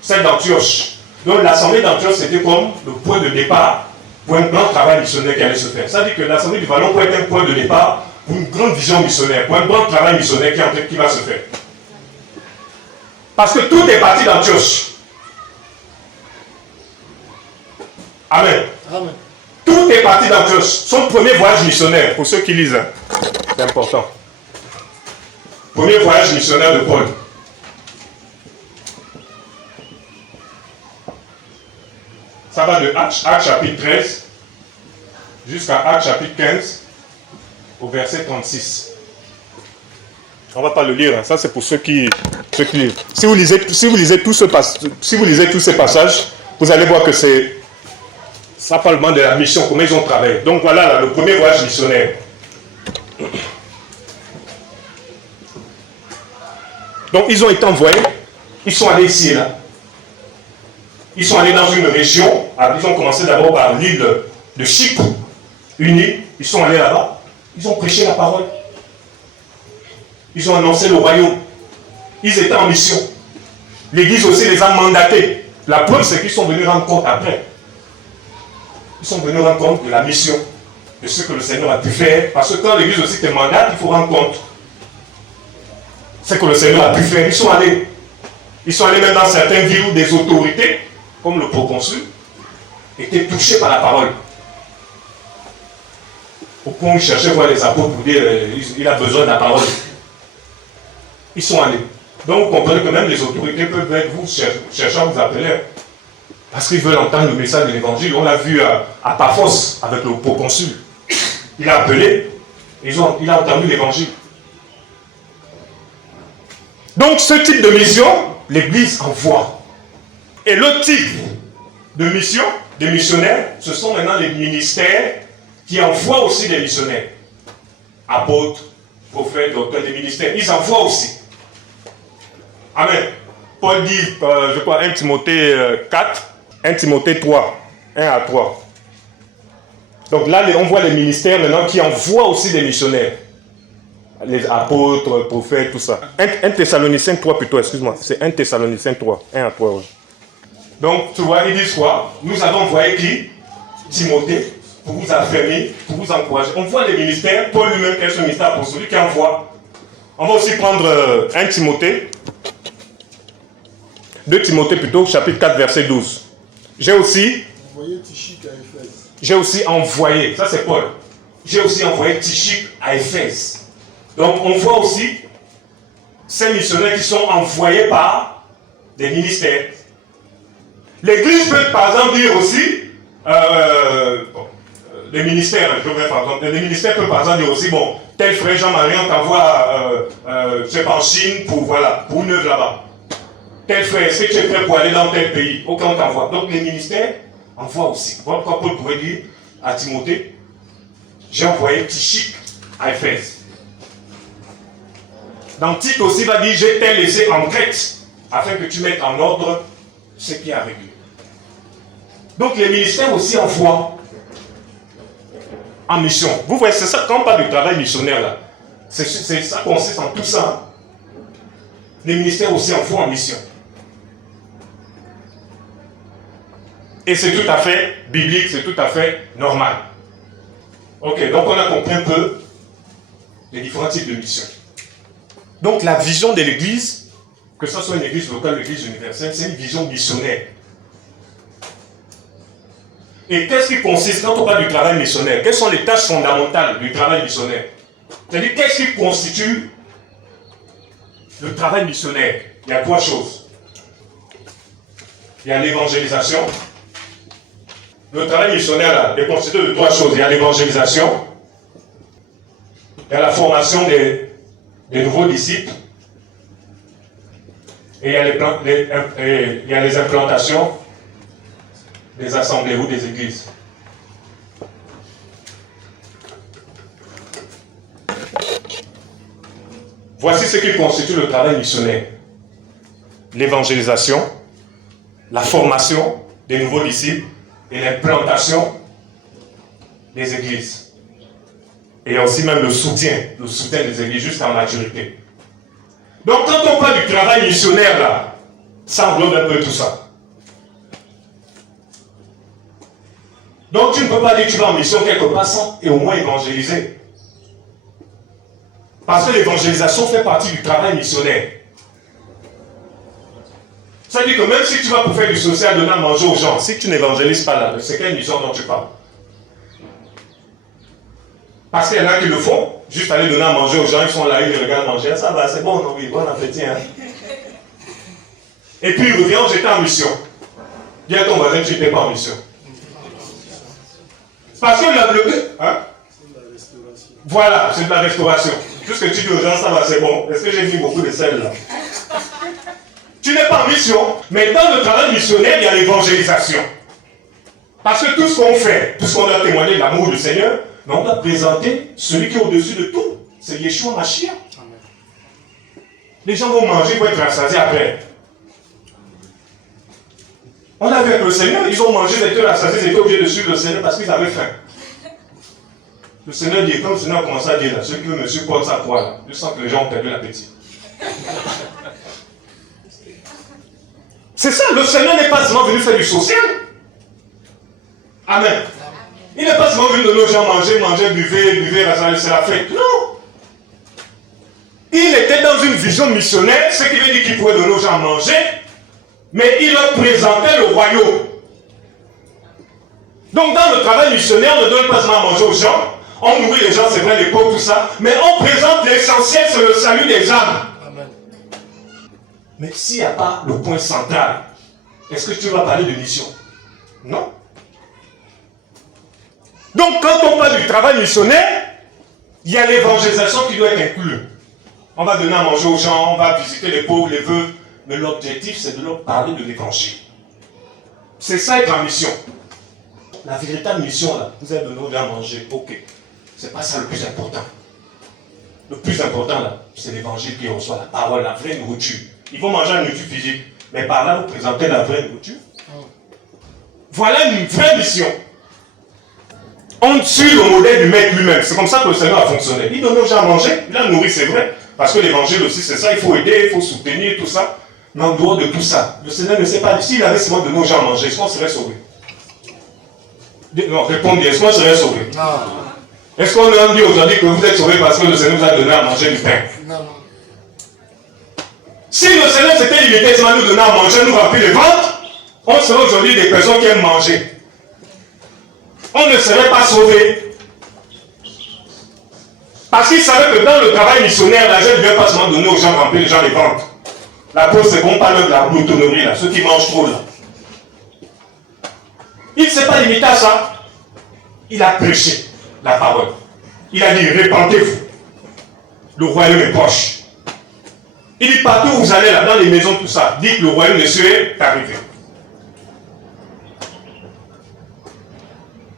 celle d'Antioche. Donc l'assemblée d'Antioche, c'était comme le point de départ pour un grand travail missionnaire qui allait se faire. Ça dit que l'assemblée du Vallon peut être un point de départ pour une grande vision missionnaire, pour un grand travail missionnaire qui va se faire. Parce que tout est parti d'Antioche. Amen. Amen. Tout est parti d'Antioche. Son premier voyage missionnaire, pour ceux qui lisent, c'est important. Premier voyage missionnaire de Paul. Ça va de Actes chapitre 13 jusqu'à Actes chapitre 15 au verset 36. On ne va pas le lire, hein. Ça c'est pour ceux qui lisent. Si vous lisez tous ces passages, vous allez voir que ça parle vraiment de la mission, comment ils ont travaillé. Donc voilà là, le premier voyage missionnaire. Donc ils ont été envoyés, ils sont allés ici et là. Ils sont allés dans une région, ils ont commencé d'abord par l'île de Chypre, une île, ils sont allés là-bas, ils ont prêché la parole. Ils ont annoncé le royaume. Ils étaient en mission. L'église aussi les a mandatés. La preuve, c'est qu'ils sont venus rendre compte après. Ils sont venus rendre compte de la mission, de ce que le Seigneur a pu faire. Parce que quand l'église aussi te mandate, il faut rendre compte. Ce que le Seigneur a pu faire. Ils sont allés. Ils sont allés même dans certaines villes où des autorités, comme le proconsul, étaient touchés par la parole. Au point où ils cherchaient voir les apôtres pour dire il a besoin de la parole. Ils sont allés. Donc vous comprenez que même les autorités peuvent être vous cherchant vous appeler. Parce qu'ils veulent entendre le message de l'évangile. On l'a vu à Paphos avec le proconsul. Il a appelé, il a entendu l'évangile. Donc ce type de mission, l'église envoie. Et l'autre type de mission, des missionnaires, ce sont maintenant les ministères qui envoient aussi des missionnaires. Apôtres, prophètes, docteurs, des ministères, ils envoient aussi. Amen. Paul dit, je crois, 1 Timothée 4, 1 Timothée 3, 1 à 3. Donc là, on voit les ministères maintenant qui envoient aussi des missionnaires. Les apôtres, prophètes, tout ça. 1 Thessaloniciens 3 plutôt, excuse-moi. C'est 1 Thessaloniciens 3, 1 à 3, oui. Donc, tu vois, ils disent quoi? Nous avons envoyé qui? Timothée, pour vous affermir, pour vous encourager. On voit les ministères, Paul lui-même qui est ce ministère pour celui qui envoie. On va aussi prendre 1 Timothée, 2 Timothée plutôt, chapitre 4, verset 12. J'ai aussi envoyé, ça c'est Paul, j'ai aussi envoyé Tychique à Éphèse. Donc on voit aussi ces missionnaires qui sont envoyés par des ministères. L'Église peut par exemple dire aussi, les ministères, les ministères peuvent par exemple dire aussi, bon, tel frère Jean-Marie, on t'envoie, je sais pas, en Chine pour, voilà, pour une œuvre là-bas. Tel frère, est-ce que tu es prêt pour aller dans tel pays? Aucun on t'envoie. Donc les ministères envoient aussi. Voilà pourquoi Paul pourrait dire à Timothée, j'ai envoyé Tychique à Éphèse. Dans Tite aussi, il va dire, je t'ai laissé en Crète, afin que tu mettes en ordre ce qui est réglé. Donc les ministères aussi envoient en mission. Vous voyez, c'est ça, quand on parle du travail missionnaire, là, ça consiste en tout ça. Les ministères aussi envoient en mission. Et c'est tout à fait biblique, c'est tout à fait normal. Ok, donc on a compris un peu les différents types de missions. Donc la vision de l'Église, que ce soit une Église locale ou une Église universelle, c'est une vision missionnaire. Et qu'est-ce qui consiste, quand on parle du travail missionnaire, quelles sont les tâches fondamentales du travail missionnaire? C'est-à-dire, qu'est-ce qui constitue le travail missionnaire? Il y a 3 choses. Il y a l'évangélisation. Le travail missionnaire là, est constitué de 3 choses. Il y a l'évangélisation, il y a la formation des nouveaux disciples, et il y a les implantations des assemblées ou des églises. Voici ce qui constitue le travail missionnaire. L'évangélisation, la formation des nouveaux disciples et l'implantation des églises. Et aussi même le soutien des églises jusqu'à la maturité. Donc quand on parle du travail missionnaire là, ça englobe un peu tout ça. Donc tu ne peux pas dire que tu vas en mission quelque part sans et au moins évangéliser. Parce que l'évangélisation fait partie du travail missionnaire. Ça veut dire que même si tu vas pour faire du social, donner à manger aux gens, si tu n'évangélises pas là, c'est quelle mission dont tu parles? Parce qu'il y en a qui le font, juste aller donner à manger aux gens, ils sont là, ils regardent manger, ça va, c'est bon, non, oui, bon appétit. Hein. Et puis il revient, j'étais en mission. Dis à ton voisin, tu n'étais pas en mission. Parce que hein? Voilà, c'est de la restauration. Tout ce que tu dis aux gens, ça va, c'est bon. Est-ce que j'ai mis beaucoup de sel là? Tu n'es pas en mission, mais dans le travail missionnaire, il y a l'évangélisation. Parce que tout ce qu'on fait, tout ce qu'on doit témoigner de l'amour du Seigneur, mais on doit présenter celui qui est au-dessus de tout. C'est Yeshua Mashiach. Les gens vont manger, ils vont être rassasiés après. On a vu avec le Seigneur, ils ont mangé, ils étaient rassasiés, ils étaient obligés de suivre le Seigneur parce qu'ils avaient faim. Le Seigneur dit, comme le Seigneur a commencé à dire, là, ceux qui veulent me suivre portent sa croix, là. Je sens que les gens ont perdu l'appétit. C'est ça, le Seigneur n'est pas seulement venu faire du social. Amen. Il n'est pas seulement venu donner aux gens manger, buvez, rassasier, c'est la fête. Non. Il était dans une vision missionnaire, ce qui veut dire qu'il pouvait donner aux gens à manger, mais il leur présentait le royaume. Donc dans le travail missionnaire, on ne donne pas seulement à manger aux gens, on nourrit les gens, c'est vrai, les pauvres, tout ça, mais on présente l'essentiel, c'est le salut des âmes. Amen. Mais s'il n'y a pas le point central, est-ce que tu vas parler de mission? Non. Donc quand on parle du travail missionnaire, il y a l'évangélisation qui doit être inclue. On va donner à manger aux gens, on va visiter les pauvres, les veuves, mais l'objectif c'est de leur parler de l'évangile. C'est ça être en mission. La véritable mission là, vous avez donné aux gens à manger, ok. C'est pas ça le plus important. Le plus important là, c'est l'évangile qui reçoit la parole, la vraie nourriture. Ils vont manger la nourriture physique. Mais par là, vous présentez la vraie nourriture. Voilà une vraie mission. On suit le modèle du maître lui-même. C'est comme ça que le Seigneur a fonctionné. Il donne aux gens à manger, il a nourri, c'est vrai. Parce que l'évangile aussi, c'est ça. Il faut aider, il faut soutenir, tout ça. Mais en dehors de tout ça, le Seigneur ne sait pas. S'il avait seulement donné aux gens à manger, est-ce qu'on serait sauvé? Non, répondez, est-ce qu'on serait sauvé? Non. Est-ce qu'on a dit aujourd'hui que vous êtes sauvé parce que le Seigneur vous a donné à manger du pain? Non. Si le Seigneur s'était limité seulement à nous donner à manger, nous remplir les ventres, on serait aujourd'hui des personnes qui aiment manger. On ne serait pas sauvés. Parce qu'il savait que dans le travail missionnaire, l'argent ne vient pas seulement donner aux gens, remplir les gens les ventres. La cause, c'est qu'on parle de la gloutonnerie, là, ceux qui mangent trop là. Il ne s'est pas limité à ça. Il a prêché la parole. Il a dit, répentez-vous. Le royaume est proche. Il dit, partout où vous allez là, dans les maisons, tout ça, dites que le royaume de Dieu est arrivé.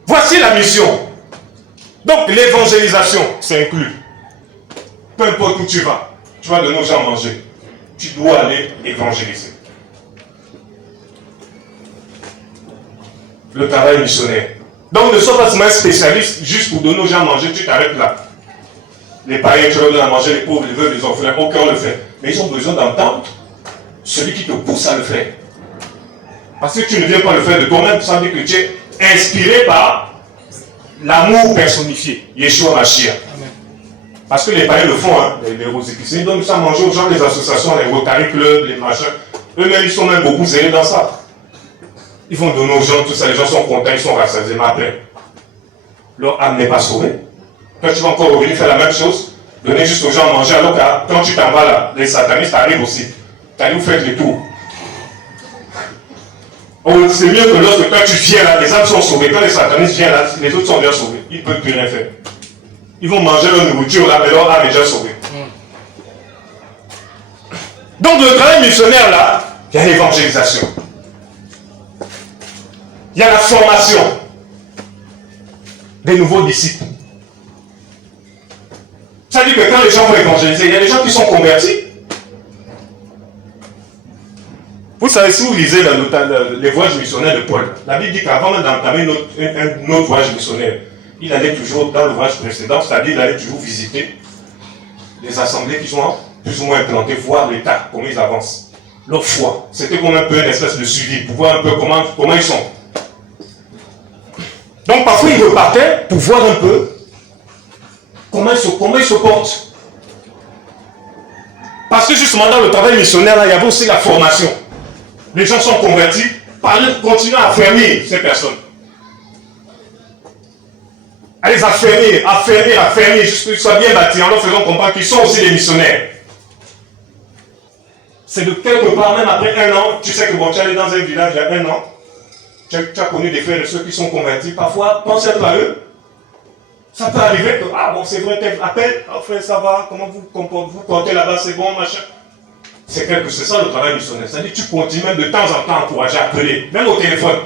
Voici la mission. Donc l'évangélisation, c'est inclus. Peu importe où tu vas donner aux gens à manger. Tu dois aller évangéliser. Le travail missionnaire. Donc ne sois pas seulement un spécialiste juste pour donner aux gens à manger, tu t'arrêtes là. Les païens, tu leur donnes à manger, les pauvres, les veuves, les orphelins, aucun le fait. Mais ils ont besoin d'entendre celui qui te pousse à le faire. Parce que tu ne viens pas le faire de toi-même, ça veut dire que tu es inspiré par l'amour personnifié, Yeshua Mashiach. Parce que les païens le font, hein, les rosicruciens, ils donnent ça à manger aux gens, les associations, les Rotary Club, les machins. Eux-mêmes, ils sont même beaucoup zélés dans ça. Ils vont donner aux gens, tout ça, les gens sont contents, ils sont rassasiés, mais après, leur âme n'est pas sauvée. Quand tu vas encore revenir faire la même chose, donner juste aux gens à manger, alors que quand tu t'en vas là, les satanistes arrivent aussi. T'as dit, vous faites le tour. Oh, c'est mieux que lorsque quand tu viens là, les âmes sont sauvées. Quand les satanistes viennent là, les autres sont déjà sauvés. Ils ne peuvent plus rien faire. Ils vont manger leur nourriture là, mais leur âme est déjà sauvée. Donc le travail missionnaire là, il y a l'évangélisation. Il y a la formation des nouveaux disciples. Ça dit que quand les gens vont évangéliser, il y a des gens qui sont convertis. Vous savez, si vous lisez les voyages missionnaires de Paul, la Bible dit qu'avant même d'entamer un autre voyage missionnaire, il allait toujours dans le voyage précédent, c'est-à-dire il allait toujours visiter les assemblées qui sont plus ou moins implantées, voir l'état, comment ils avancent. Leur foi, c'était comme un peu une espèce de suivi, pour voir un peu comment ils sont. Donc parfois ils repartaient pour voir un peu comment ils se portent. Parce que justement dans le travail missionnaire, là, il y avait aussi la formation. Les gens sont convertis, continuent à affermir ces personnes. À les affermir, jusqu'à ce qu'ils soient bien bâtis, en leur faisant comprendre qu'ils sont aussi des missionnaires. C'est de quelque part, même après 1 an, tu sais que bon, tu es allé dans un village il y a 1 an, tu as connu des frères et ceux qui sont convertis, parfois, pense un peu à eux. Ça peut arriver que, ah bon, c'est vrai, tel appel, oh frère, ça va, comment vous comptez là-bas, c'est bon, machin. C'est ça le travail missionnaire. C'est-à-dire que tu continues même de temps en temps à encourager, à appeler, même au téléphone.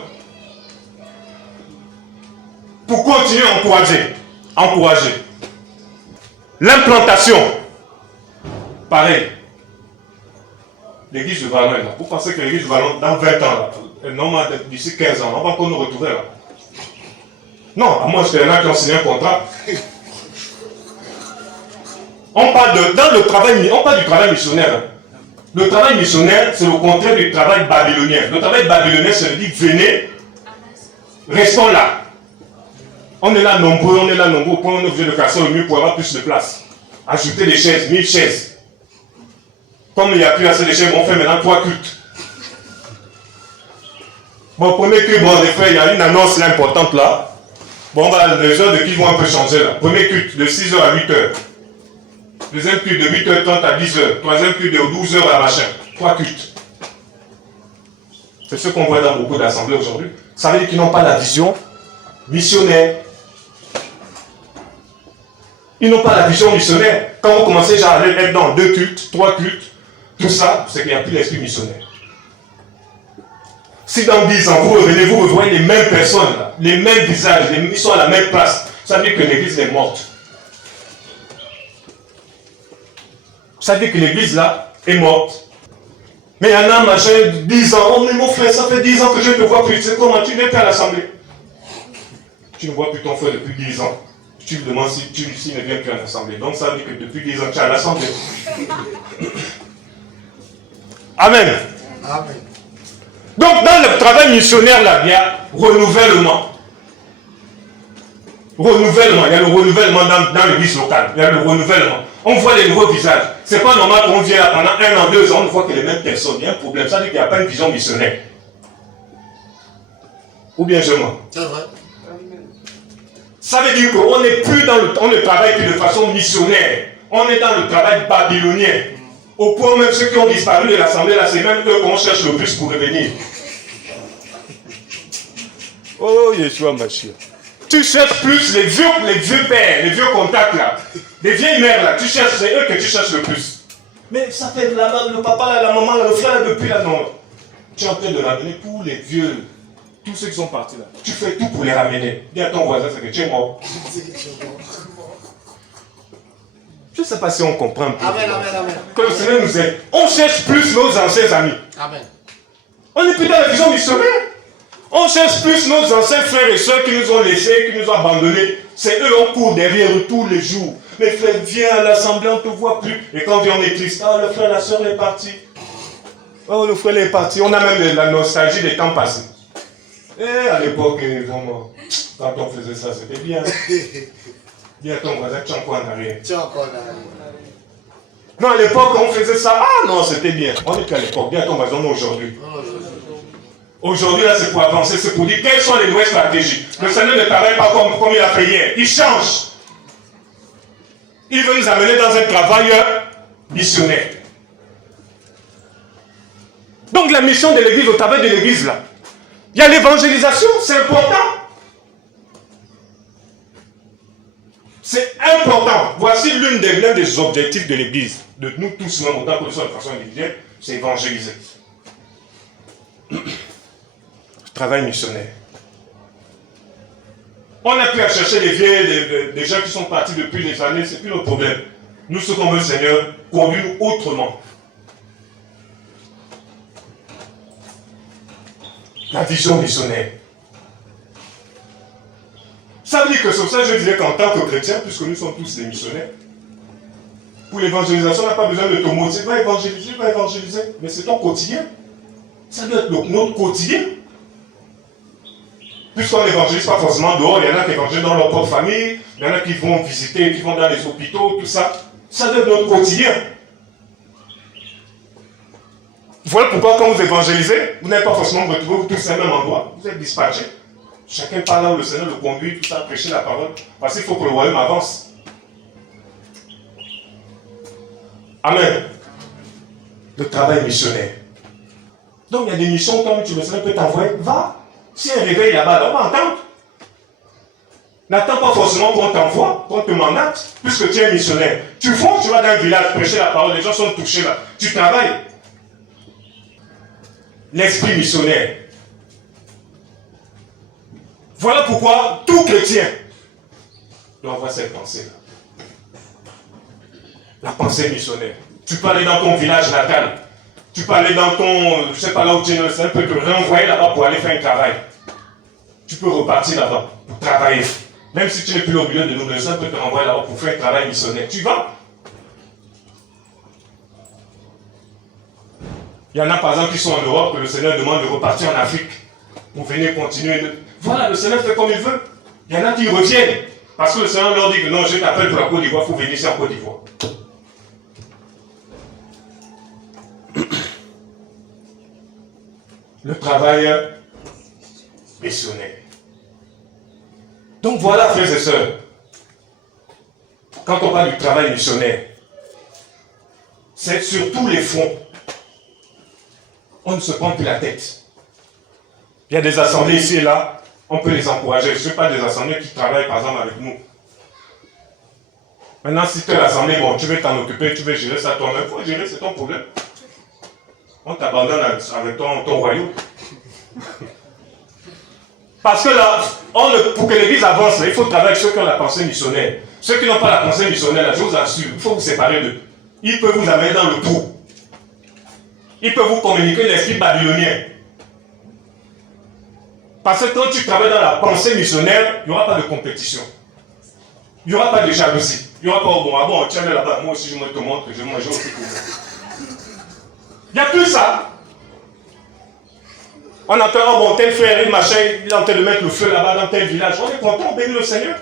Pour continuer à encourager. L'implantation, pareil. L'église de Valon est là. Vous pensez que l'église de Valon, dans 20 ans, là, normalement d'ici 15 ans, on va encore nous retrouver là. Non, à moins qu'il y en a qui ont signé un contrat. On parle du travail missionnaire. Le travail missionnaire, c'est le contraire du travail babylonien. Le travail babylonien, ça veut dire venez, restons là. On est là nombreux, au point où on est obligé de casser le mur pour avoir plus de place. Ajouter des chaises, 1000 chaises. Comme il n'y a plus assez de chaises, on fait maintenant 3 cultes. Bon, premier culte, bon, en effet, il y a une annonce là importante là. Bon, les heures de culte vont un peu changer là. Premier culte de 6h à 8h. Deuxième culte de 8h30 à 10h. Troisième culte de 12h à machin. 3 cultes. C'est ce qu'on voit dans beaucoup d'assemblées aujourd'hui. Ça veut dire qu'ils n'ont pas la vision missionnaire. Ils n'ont pas la vision missionnaire. Quand vous commencez à être dans 2 cultes, 3 cultes, tout ça, c'est qu'il n'y a plus l'esprit missionnaire. Si dans 10 ans, vous revenez, vous revoyez les mêmes personnes, là, les mêmes visages, ils sont à la même place, ça veut dire que l'église est morte. Ça veut dire que l'église là est morte. Mais il y en a, machin, 10 ans. Oh, mais mon frère, ça fait 10 ans que je ne te vois plus. Tu sais comment tu n'es plus à l'assemblée. Tu ne vois plus ton frère depuis 10 ans. Tu lui demandes s'il ne vient plus à l'assemblée. Donc ça veut dire que depuis 10 ans, tu es à l'assemblée. Amen. Amen. Donc dans le travail missionnaire, là, il y a renouvellement. Renouvellement, il y a le renouvellement dans l'église locale. Il y a le renouvellement. On voit les nouveaux visages. C'est pas normal qu'on vienne là pendant 1 an, 2 ans, on voit que les mêmes personnes. Il y a un problème. Ça veut dire qu'il n'y a pas une vision missionnaire. Ou bien je mens. C'est vrai. Ça veut dire qu'on n'est plus dans on ne travaille plus de façon missionnaire. On est dans le travail babylonien. Au point même ceux qui ont disparu de l'assemblée, là, c'est même eux qu'on cherche le plus pour revenir. Oh, Yeshua Mashiach. Tu cherches plus les vieux pères, les vieux contacts là, les vieilles mères là, tu cherches, c'est eux que tu cherches le plus. Mais ça fait le papa là, la maman là, le frère là, depuis là, non. Tu es en train de ramener tous les vieux, tous ceux qui sont partis là. Tu fais tout pour les ramener. Dis à ton voisin, c'est que tu es mort. Je ne sais pas si on comprend. Amen, amen, amen. Que le Seigneur nous aide. On cherche plus nos anciens amis. Amen. On n'est plus dans la vision missionnaire. On cherche plus nos anciens frères et soeurs qui nous ont laissés, qui nous ont abandonnés. C'est eux, on court derrière eux tous les jours. Mes frères, viens à l'assemblée, on ne te voit plus. Et quand on est triste, oh, le frère, la soeur est partie. Oh, le frère est parti. On a même la nostalgie des temps passés. Et à l'époque, quand on faisait ça, c'était bien. Dis à ton voisin, tu es encore en arrière. Tu es encore en arrière. Non, à l'époque, on faisait ça. Ah non, c'était bien. On n'est plus à l'époque. Dis à ton voisin, aujourd'hui. Aujourd'hui, là, c'est pour avancer, c'est pour dire quelles sont les nouvelles stratégies. Le Seigneur ne travaille pas comme il a fait hier. Il change. Il veut nous amener dans un travail missionnaire. Donc, la mission de l'église, au travail de l'église, là, il y a l'évangélisation, c'est important. C'est important. Voici l'un des objectifs de l'église, de nous tous, même autant que nous sommes de façon individuelle, c'est évangéliser. Travail missionnaire. On n'a plus à chercher les vieux, des gens qui sont partis depuis des années, c'est plus notre problème. Nous, ce qu'on veut, Seigneur, conduire autrement. La vision missionnaire. Ça veut dire que c'est ça que je disais qu'en tant que chrétien, puisque nous sommes tous des missionnaires, pour l'évangélisation, on n'a pas besoin de te motiver, va évangéliser, mais c'est ton quotidien. Ça doit être notre quotidien. Puisqu'on n'évangélise pas forcément dehors, il y en a qui évangélisent dans leur propre famille, il y en a qui vont visiter, qui vont dans les hôpitaux, tout ça. Ça doit être notre quotidien. Voilà pourquoi quand vous évangélisez, vous n'avez pas forcément retrouvé vous tous au même endroit. Vous êtes dispatchés. Chacun part là où le Seigneur le conduit, tout ça, prêcher la parole. Parce qu'il faut que le royaume avance. Amen. Le travail missionnaire. Donc il y a des missions comme le Seigneur peut t'envoyer. Va. Si un réveil là-bas, on va entendre. N'attends pas forcément qu'on t'envoie, qu'on te mandate, puisque tu es missionnaire. Tu vas dans un village prêcher la parole, les gens sont touchés là. Tu travailles. L'esprit missionnaire. Voilà pourquoi tout chrétien doit avoir cette pensée-là. La pensée missionnaire. Tu peux aller dans ton village natal. Tu peux aller dans ton, je ne sais pas là où tu es, le Seigneur peut te renvoyer là-bas pour aller faire un travail. Tu peux repartir là-bas pour travailler. Même si tu n'es plus au milieu de nous, le Seigneur peut te renvoyer là-bas pour faire un travail missionnaire. Tu vas. Il y en a par exemple qui sont en Europe, que le Seigneur demande de repartir en Afrique pour venir continuer. Voilà, le Seigneur fait comme il veut. Il y en a qui reviennent. Parce que le Seigneur leur dit que non, je t'appelle pour la Côte d'Ivoire, il faut venir ici en Côte d'Ivoire. Le travail missionnaire. Donc voilà, frères et sœurs, quand on parle du travail missionnaire, c'est sur tous les fronts. On ne se prend plus la tête. Il y a des assemblées ici et là, on peut les encourager. Ce ne sont pas des assemblées qui travaillent par exemple avec nous. Maintenant, si tu es l'assemblée, bon, tu veux t'en occuper, tu veux gérer ça toi-même, il faut gérer, c'est ton problème. On t'abandonne avec ton royaume. Parce que là, pour que l'église avance, là, il faut travailler avec ceux qui ont la pensée missionnaire. Ceux qui n'ont pas la pensée missionnaire, là, je vous assure, il faut vous séparer d'eux. Ils peuvent vous amener dans le trou. Il peut vous communiquer l'esprit babylonien. Parce que quand tu travailles dans la pensée missionnaire, il n'y aura pas de compétition. Il n'y aura pas de jalousie. Il n'y aura pas, bon, tiens là-bas, moi aussi je te montre que je mange aussi. Il n'y a plus ça. On entend, oh bon, tel frère et machin, il est en train de mettre le feu là-bas dans tel village. On est content, on bénit le Seigneur.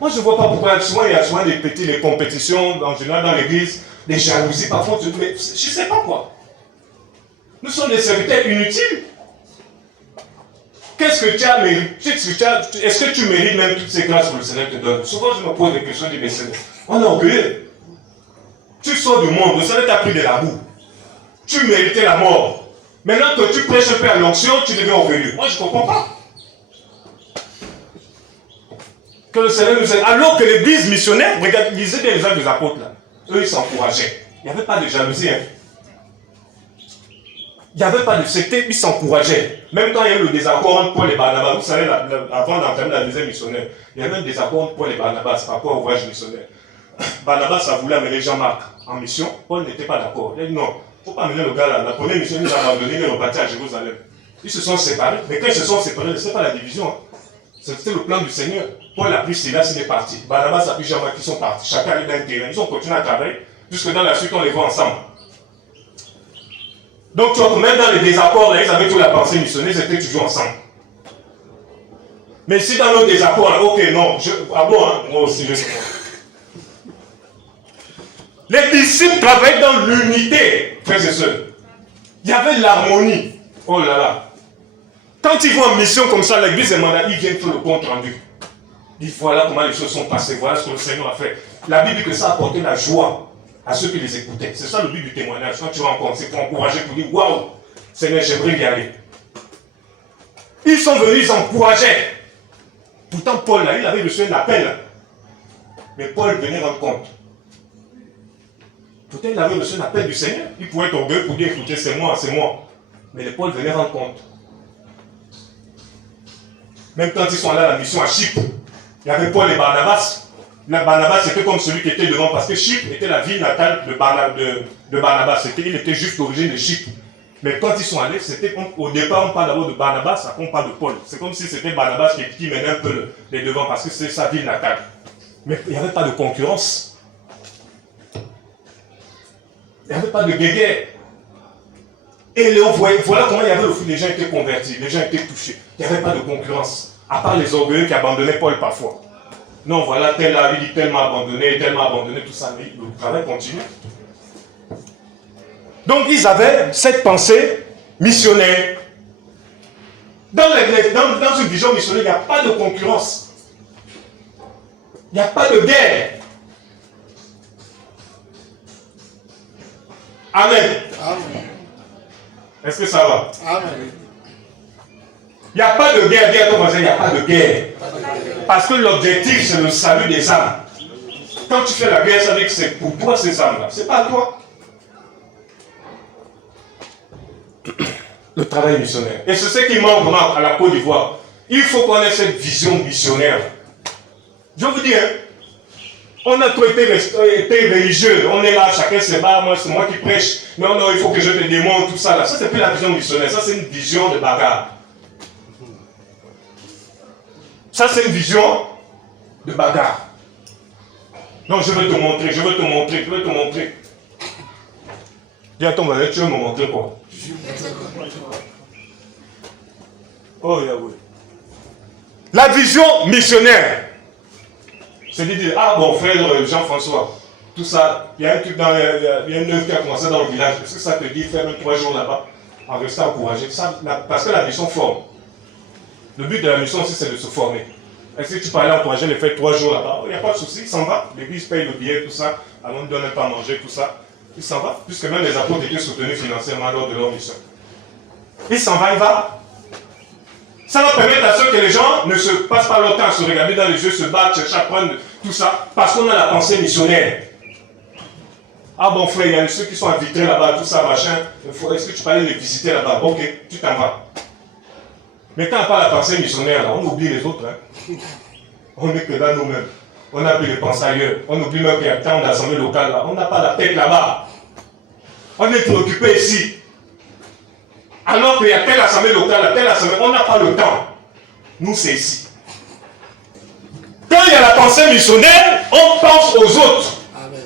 Moi je ne vois pas pourquoi souvent il y a souvent des compétitions, en général dans l'église, des jalousies, parfois, mais je ne sais pas quoi. Nous sommes des serviteurs inutiles. Qu'est-ce que tu as mérité? Est-ce que tu mérites même toutes ces grâces que le Seigneur te donne? Souvent je me pose des questions, je dis, mais Seigneur, on est orgueilleux. Tu sors du monde, le Seigneur t'a pris de la boue. Tu méritais la mort. Maintenant que tu prêches un peu à l'onction, tu deviens orgueilleux. Moi, je ne comprends pas. Que le Seigneur nous aide. Alors que l'église missionnaire, regardez, lisez bien les actes des apôtres là. Eux, ils s'encourageaient. Il n'y avait pas de jalousie. Hein. Il n'y avait pas de secte, ils s'encourageaient. Même quand il y a eu le désaccord entre Paul et Barnabas, vous savez, avant d'entamer la deuxième missionnaire, il y avait un désaccord entre Paul et Barnabas par rapport au voyage missionnaire. Barnabas a voulu amener Jean-Marc en mission. Paul n'était pas d'accord. Il a dit non. Il ne faut pas amener le gars là. La première mission, il nous a abandonné, il est reparti à Jérusalem. Ils se sont séparés. Mais quand ils se sont séparés, ce n'est pas la division. Hein. C'était le plan du Seigneur. Paul a pris Silas, il est parti. Barnabas a pris Jean-Marc, ils sont partis. Chacun allait dans un terrain. Ils ont continué à travailler. Jusque dans la suite, on les voit ensemble. Donc, tu vois que même dans les désaccords, là, ils avaient toute la pensée missionnaire, ils étaient toujours ensemble. Mais si dans nos désaccords, là, ok, non, ah bon, hein, moi aussi, je sais pas. Les disciples travaillaient dans l'unité, frères et sœurs. Il y avait l'harmonie. Oh là là. Quand ils vont en mission comme ça, l'église est mandat, ils viennent faire le compte rendu. Ils disent voilà comment les choses sont passées, voilà ce que le Seigneur a fait. La Bible dit que ça a apporté la joie à ceux qui les écoutaient. C'est ça le but du témoignage. Quand tu rencontres, c'est pour encourager, pour dire waouh, Seigneur, j'aimerais y aller. Ils sont venus, ils encourageaient. Pourtant, Paul, là, il avait reçu un appel. Mais Paul venait rendre compte. Pourtant, il avait reçu un appel du Seigneur. Il pouvait être orgueilleux pour dire écoutez, c'est moi, c'est moi. Mais les Paul venait rendre compte. Même quand ils sont allés à la mission à Chypre, il y avait Paul et Barnabas. Barnabas, c'était comme celui qui était devant, parce que Chypre était la ville natale de Barnabas. Il était juste d'origine de Chypre. Mais quand ils sont allés, au départ, on parle d'abord de Barnabas, après on parle de Paul. C'est comme si c'était Barnabas qui menait un peu les devants, parce que c'est sa ville natale. Mais il n'y avait pas de concurrence. Il n'y avait pas de guéguerre. Et voilà comment il y avait le fou. Les gens étaient convertis, les gens étaient touchés. Il n'y avait pas de concurrence. À part les orgueilleux qui abandonnaient Paul parfois. Non, voilà, tel a dit tellement abandonné, tout ça. Mais le travail continue. Donc ils avaient cette pensée missionnaire. Dans une vision missionnaire, il n'y a pas de concurrence. Il n'y a pas de guerre. Amen. Amen. Est-ce que ça va? Amen. Il n'y a pas de guerre, dis à ton voisin, il n'y a pas de guerre. Parce que l'objectif, c'est le salut des âmes. Quand tu fais la guerre, ça veut dire que c'est pour toi ces âmes-là. Ce n'est pas toi. Le travail missionnaire. Et c'est ce qui manque vraiment à la Côte d'Ivoire. Il faut qu'on ait cette vision missionnaire. Je vous dis, hein, on a trop été religieux. On est là, chacun se bat, moi c'est moi qui prêche. Non, non, il faut que je te démontre tout ça. Là. Ça, c'est plus la vision missionnaire. Ça, c'est une vision de bagarre. Ça, c'est une vision de bagarre. Non, je vais te montrer, je vais te montrer, je vais te montrer. Dis à ton voisin, tu veux me montrer quoi? Oh Yahweh. La vision missionnaire. C'est de dire, ah bon frère Jean-François, tout ça, il y a un truc il y a une œuvre qui a commencé dans le village. Est-ce que ça te dit faire 3 jours là-bas en restant encouragé? Parce que la mission forme. Le but de la mission aussi, c'est de se former. Est-ce que tu peux aller encourager les faire 3 jours là-bas? Il n'y a pas de souci, il s'en va. L'église paye le billet, tout ça. Alors on ne donne pas à manger, tout ça. Il s'en va, puisque même les apôtres étaient soutenus financièrement lors de leur mission. Il s'en va, il va. Ça va permettre à ceux que les gens ne se passent pas leur temps à se regarder dans les yeux, se battre, chercher à prendre tout ça, parce qu'on a la pensée missionnaire. Ah bon frère, il y a ceux qui sont invités là-bas, tout ça, machin. Est-ce que tu peux aller les visiter là-bas? Ok, tu t'en vas. Mais quand on n'a pas la pensée missionnaire, là, on oublie les autres. Hein. On n'est que là nous-mêmes. On a plus de pensée ailleurs. On oublie même qu'il y a tant d'assemblées locales là. On n'a pas la tête là-bas. On est préoccupé ici. Alors qu'il y a telle assemblée locale, telle assemblée, on n'a pas le temps. Nous, c'est ici. Quand il y a la pensée missionnaire, on pense aux autres. Amen.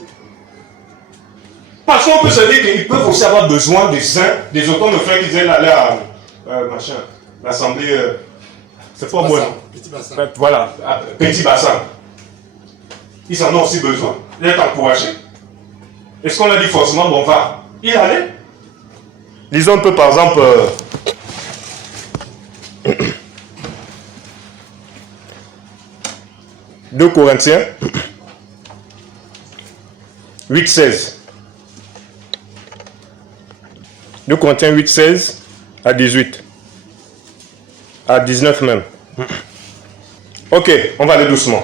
Parce qu'on peut se dire qu'ils peuvent aussi avoir besoin des uns, des autres. Comme le frère qui disait aller à l'assemblée, c'est pas moi. Petit bassin. Voilà, petit bassin. Ils en ont aussi besoin d'être encouragés. Est-ce qu'on a dit forcément, bon, va? Il allait. Lisons un peu par exemple. 2 Corinthiens 8, 16. 2 Corinthiens 8, 16 à 18. À 19 même. Ok, on va aller doucement.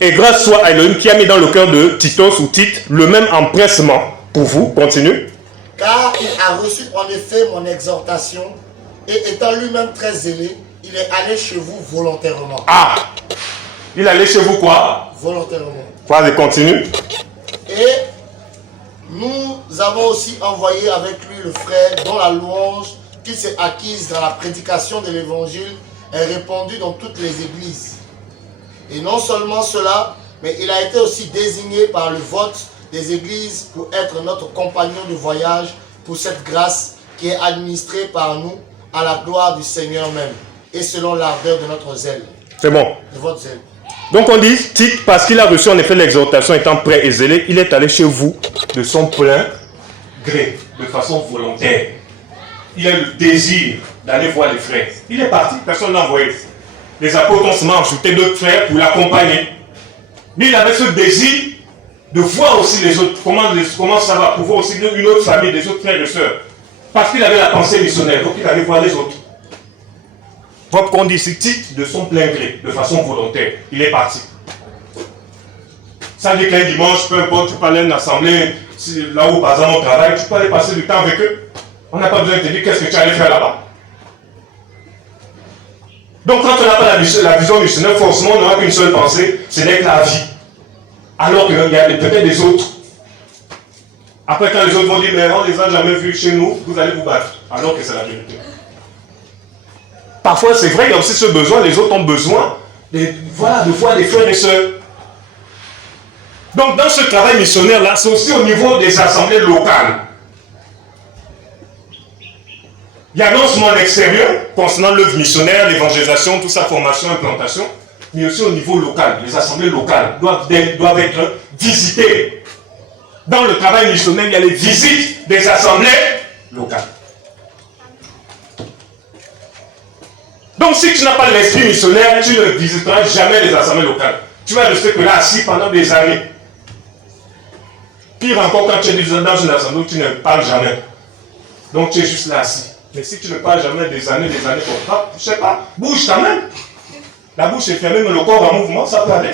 Et grâce soit à Elohim qui a mis dans le cœur de Titos ou Tite le même empressement pour vous. Continue. Car il a reçu en effet mon exhortation, et étant lui-même très zélé, il est allé chez vous volontairement. Ah! Il allait chez vous quoi? Volontairement. Vas-y, continue. Et nous avons aussi envoyé avec lui le frère dont la louange qu'il s'est acquise dans la prédication de l'évangile est répandue dans toutes les églises. Et non seulement cela, mais il a été aussi désigné par le vote des églises pour être notre compagnon de voyage pour cette grâce qui est administrée par nous à la gloire du Seigneur même et selon l'ardeur de notre zèle. C'est bon. De votre zèle. Donc on dit, Tite, parce qu'il a reçu en effet l'exhortation étant prêt et zélé, il est allé chez vous de son plein gré, de façon volontaire. Il a le désir d'aller voir les frères. Il est parti, personne ne l'a envoyé. Les apôtres ont seulement ajouté d'autres frères pour l'accompagner. Mais il avait ce désir de voir aussi les autres, comment ça va, pour voir aussi une autre famille, des autres frères et sœurs. Parce qu'il avait la pensée missionnaire, donc il allait voir les autres. Votre qu'on dit ici, Tite, de son plein gré, de façon volontaire, il est parti. Ça veut dire qu'un dimanche, peu importe, tu peux aller à une assemblée, là où par exemple on travaille, tu peux aller passer du temps avec eux. On n'a pas besoin de te dire qu'est-ce que tu allais faire là-bas. Donc quand on n'a pas la vision missionnaire, forcément on n'aura qu'une seule pensée, ce n'est que la vie. Alors qu'il y a peut-être des autres. Après quand les autres vont dire, mais on ne les a jamais vus chez nous, vous allez vous battre. Alors que c'est la vérité. Parfois c'est vrai, il y a aussi ce besoin, les autres ont besoin de voir des frères et sœurs. Donc dans ce travail missionnaire-là, c'est aussi au niveau des assemblées locales. Il y a non seulement l'extérieur, concernant l'œuvre missionnaire, l'évangélisation, toute sa formation, implantation, mais aussi au niveau local. Les assemblées locales doivent être visitées. Dans le travail missionnaire, il y a les visites des assemblées locales. Donc si tu n'as pas l'esprit missionnaire, tu ne visiteras jamais les assemblées locales. Tu vas rester que là assis pendant des années. Pire encore quand tu es dans une assemblée où tu ne parles jamais. Donc tu es juste là assis. Mais si tu ne parles jamais des années comme ça, je ne sais pas, bouge quand même. La bouche est fermée, mais le corps en mouvement, ça peut aller.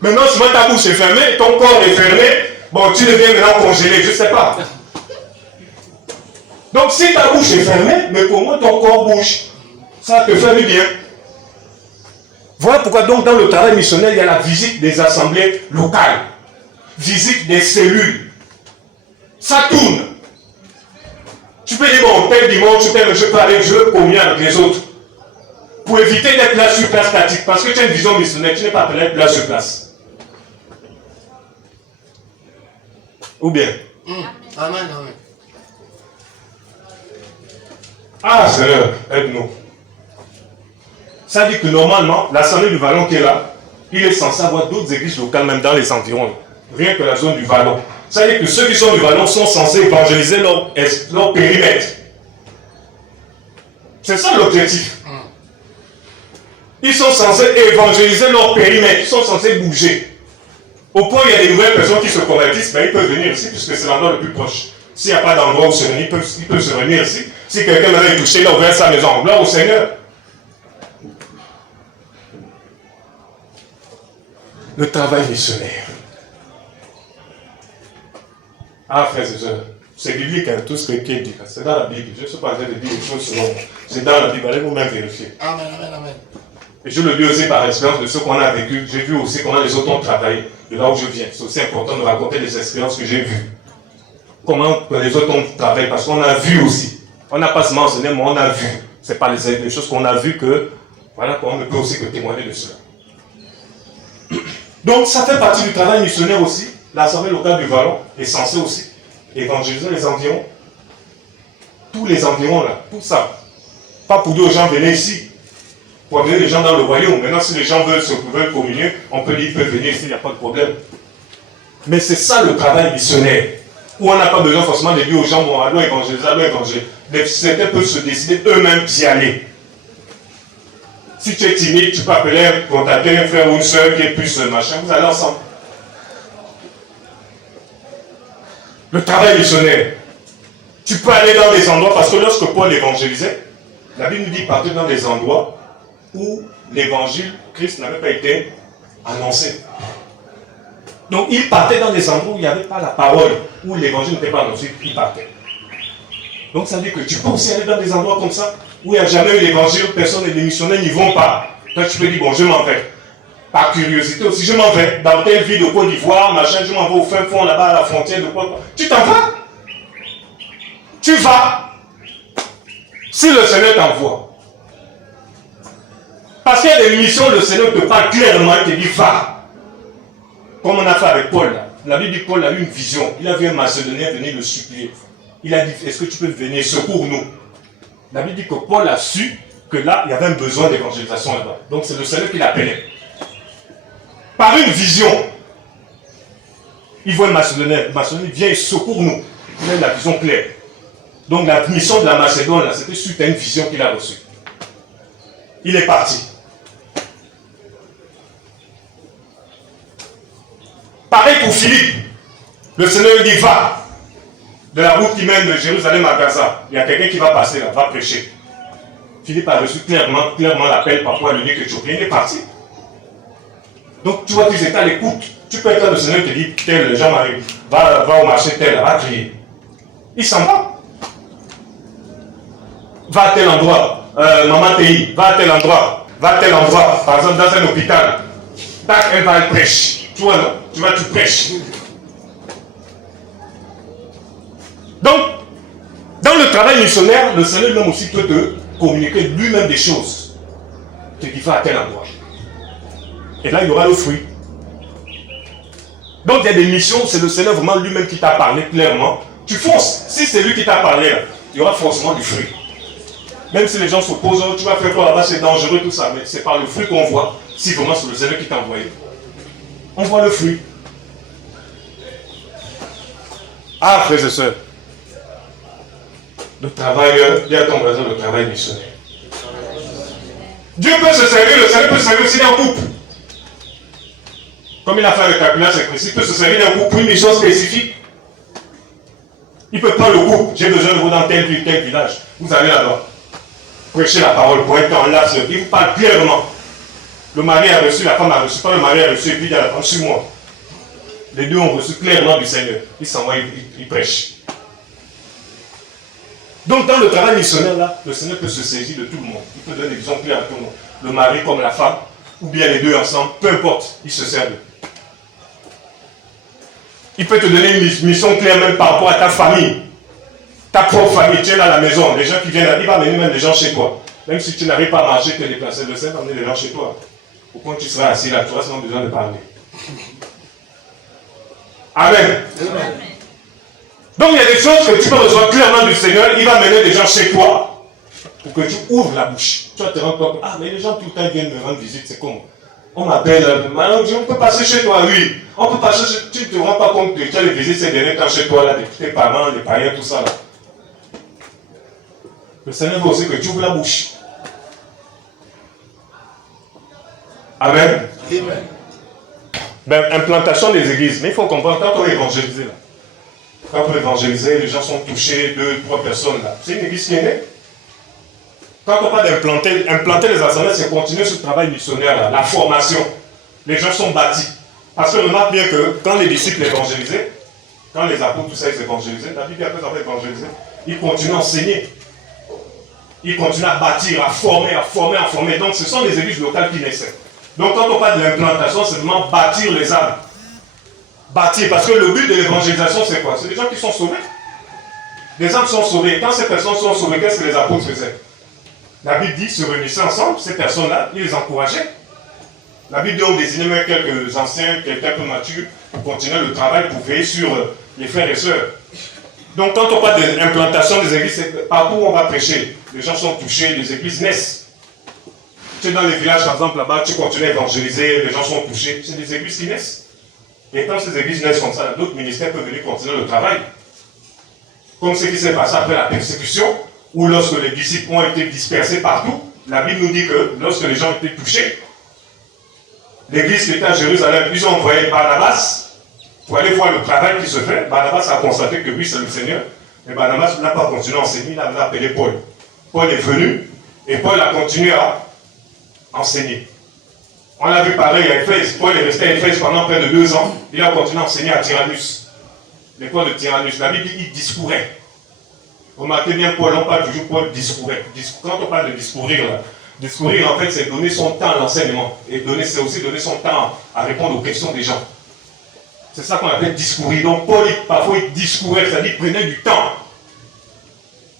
Maintenant, souvent ta bouche est fermée, ton corps est fermé, bon, tu deviens maintenant congelé, je ne sais pas. Donc si ta bouche est fermée, mais pour moi ton corps bouge, ça te fait du bien. Voilà pourquoi donc dans le travail missionnaire, il y a la visite des assemblées locales, visite des cellules. Ça tourne. Tu peux dire, bon, tel dimanche, je peux aller, je veux communier avec les autres. Pour éviter d'être là sur place statique, parce que tu as une vision missionnaire, tu n'es pas appelé à être là sur place. Ou bien? Amen, amen. Ah Seigneur, aide-nous. Ça dit que normalement, l'assemblée du Vallon qui est là, il est censé avoir d'autres églises locales, même dans les environs. Rien que la zone du Vallon. Ça dit que ceux qui sont du Vallon sont censés évangéliser leur périmètre. C'est ça l'objectif. Ils sont censés évangéliser leur périmètre. Ils sont censés bouger. Au point où il y a des nouvelles personnes qui se convertissent, ben, ils peuvent venir ici puisque c'est l'endroit le plus proche. S'il n'y a pas d'endroit où se réunir, ils peuvent se réunir ici. Si quelqu'un maintenant est touché, il a ouvert sa maison. Gloire au Seigneur. Le travail missionnaire. Ah, frères et sœurs, c'est biblique, hein, tout ce qui est dit. C'est dans la Bible. Je ne suis pas en train de dire des choses selon. C'est dans la Bible. Allez vous-même vérifier. Amen, amen, amen. Et je le dis aussi par expérience de ce qu'on a vécu. J'ai vu aussi comment les autres ont travaillé de là où je viens. C'est aussi important de raconter les expériences que j'ai vues. comment les autres ont travaillé, parce qu'on a vu aussi. On n'a pas seulement enseigné, mais on a vu. Ce n'est pas les choses qu'on a vues que, voilà, on ne peut aussi que témoigner de cela. Donc, ça fait partie du travail missionnaire aussi. L'Assemblée locale du Vallon est censée aussi évangéliser les environs. Tous les environs là, tout ça. Pas pour dire aux gens, venez ici. Pour amener les gens dans le royaume. Maintenant, si les gens veulent communier, on peut dire, ils peuvent venir ici, il n'y a pas de problème. Mais c'est ça le travail missionnaire. Où on n'a pas besoin forcément de dire aux gens, bon, allons évangéliser, allons évangéliser. Certains peuvent se décider eux-mêmes d'y aller. Si tu es timide, tu peux appeler, contacter un frère ou une soeur qui est plus machin, vous allez ensemble. Le travail missionnaire. Tu peux aller dans des endroits, parce que lorsque Paul évangélisait, la Bible nous dit partir dans des endroits où l'évangile, Christ n'avait pas été annoncé. Donc il partait dans des endroits où il n'y avait pas la parole, où l'évangile n'était pas annoncé, il partait. Donc ça veut dire que tu peux aussi aller dans des endroits comme ça, où il n'y a jamais eu l'évangile, personne et les missionnaires n'y vont pas. Toi tu peux dire, bon je m'en vais. Par curiosité aussi, je m'en vais dans telle ville de Côte d'Ivoire, machin, je m'en vais au fin fond là-bas à la frontière de quoi. Tu t'en vas. Tu vas. Si le Seigneur t'envoie. Parce qu'il y a des missions, le Seigneur te parle clairement, il te dit va. Comme on a fait avec Paul. Là. La Bible dit que Paul a eu une vision. Il a vu un Macédonien venir le supplier. Il a dit, est-ce que tu peux venir, secours-nous. La Bible dit que Paul a su que là, il y avait un besoin d'évangélisation là-bas. Donc c'est le Seigneur qui l'appelait. Par une vision. Il voit un Macédonien. Le Macédonien vient et secours-nous. Il a la vision claire. Donc la mission de la Macédoine, là, c'était suite à une vision qu'il a reçue. Il est parti. Pareil pour Philippe. Le Seigneur dit va. De la route qui mène de Jérusalem à Gaza, il y a quelqu'un qui va passer là, va prêcher. Philippe a reçu clairement l'appel par rapport à l'unique éthiopien, il est parti. Donc tu vois qu'ils étaient à l'écoute. Tu peux être là, le Seigneur te dit, tel Jean-Marie, va au marché tel, va crier. Il s'en va. Va à tel endroit. Maman Théi, va à tel endroit. Va à tel endroit. Par exemple, dans un hôpital. Tac, elle va, elle prêche. Tu vois, non? Tu prêches. Donc, dans le travail missionnaire, le Seigneur même aussi peut te communiquer lui-même des choses. Tu dis, va à tel endroit. Et là, il y aura le fruit. Donc, il y a des missions, c'est le Seigneur vraiment lui-même qui t'a parlé clairement. Tu fonces. Si c'est lui qui t'a parlé, là, il y aura forcément du fruit. Même si les gens s'opposent, tu vas faire quoi là-bas, c'est dangereux, tout ça. Mais c'est par le fruit qu'on voit si vraiment c'est le Seigneur qui t'a envoyé. On voit le fruit. Ah, frères et sœurs. Le travail, dis à ton voisin, le travail missionnaire. Dieu peut se servir, le Seigneur peut se servir aussi d'un couple. Comme il a fait avec Capilla, c'est Christ, il peut se servir d'un couple pour une mission spécifique. Il peut prendre le couple, j'ai besoin de vous dans tel village. Vous allez là-bas. Prêcher la parole pour un temps là, il vous parle clairement. Le mari a reçu, la femme a reçu, pas le mari a reçu, et puis il a la femme sur moi. Les deux ont reçu clairement du Seigneur. Ils s'en vont, ils prêchent. Donc dans le travail missionnaire là, le Seigneur peut se saisir de tout le monde. Il peut donner des visions claires à tout le monde. Le mari comme la femme, ou bien les deux ensemble, peu importe, il se sert d'eux. Il peut te donner une mission claire même par rapport à ta famille. Ta propre famille, tu es là à la maison, les gens qui viennent là, il va amener même des gens chez toi. Même si tu n'arrives pas à marcher, te déplacer, le Seigneur va amener des gens chez toi. Au point que tu seras assis là, tu auras seulement besoin de parler. Amen. Amen. Donc il y a des choses que tu peux recevoir clairement du Seigneur, il va amener des gens chez toi pour que tu ouvres la bouche. Tu vas te rendre compte, ah mais les gens tout le temps viennent me rendre visite, c'est comme, on m'appelle, on peut passer chez toi, oui. On peut passer chez toi, tu ne te rends pas compte que tu as les visites ces derniers temps chez toi, là, tes parents, les païens, tout ça là. Le Seigneur veut aussi que tu ouvres la bouche. Amen. Amen. Ben, implantation des églises. Mais il faut comprendre, quand on est évangélisé, là, quand on est évangélisé, les gens sont touchés, 2, 3 personnes là. C'est une église qui est née. Quand on parle implanter les assemblées, c'est continuer ce travail missionnaire là, la formation. Les gens sont bâtis. Parce que remarque bien que quand les disciples évangélisaient, quand les apôtres, tout ça, ils évangélisaient, la Bible après avoir évangélisé, ils continuent à enseigner. Ils continuent à bâtir, à former. Donc ce sont les églises locales qui naissaient. Donc quand on parle de l'implantation, c'est vraiment bâtir les âmes. Bâtir, parce que le but de l'évangélisation, c'est quoi? C'est des gens qui sont sauvés. Des âmes sont sauvées. Quand ces personnes sont sauvées, qu'est-ce que les apôtres faisaient? La Bible dit, se réunissaient ensemble, ces personnes-là, ils les encourageaient. La Bible dit, on désignait même quelques anciens, quelqu'un peu matures, pour continuer le travail, pour veiller sur les frères et sœurs. Donc quand on parle de l'implantation des églises, c'est partout où on va prêcher. Les gens sont touchés, les églises naissent. Tu es dans les villages, par exemple, là-bas, tu continues à évangéliser, les gens sont touchés. C'est des églises qui naissent. Et quand ces églises naissent comme ça, d'autres ministères peuvent venir continuer le travail. Comme ce qui s'est passé après la persécution, où lorsque les disciples ont été dispersés partout, la Bible nous dit que lorsque les gens étaient touchés, l'église qui était à Jérusalem, ils ont envoyé Barnabas pour aller voir le travail qui se fait. Barnabas a constaté que oui, c'est le Seigneur. Mais Barnabas n'a pas continué à enseigner, il a appelé Paul. Paul est venu et Paul a continué à enseigner. On l'a vu pareil à Éphèse. Paul est resté à Éphèse pendant près de 2 ans. Il a continué à enseigner à Tyrannus. L'école de Tyrannus. La Bible dit qu'il discourait. Remarquez bien, Paul, on parle toujours Paul discourait. Quand on parle de discourir, là, discourir en fait c'est donner son temps à l'enseignement. Et c'est aussi donner son temps à répondre aux questions des gens. C'est ça qu'on appelle discourir. Donc Paul, parfois il discourait, c'est-à-dire il prenait du temps.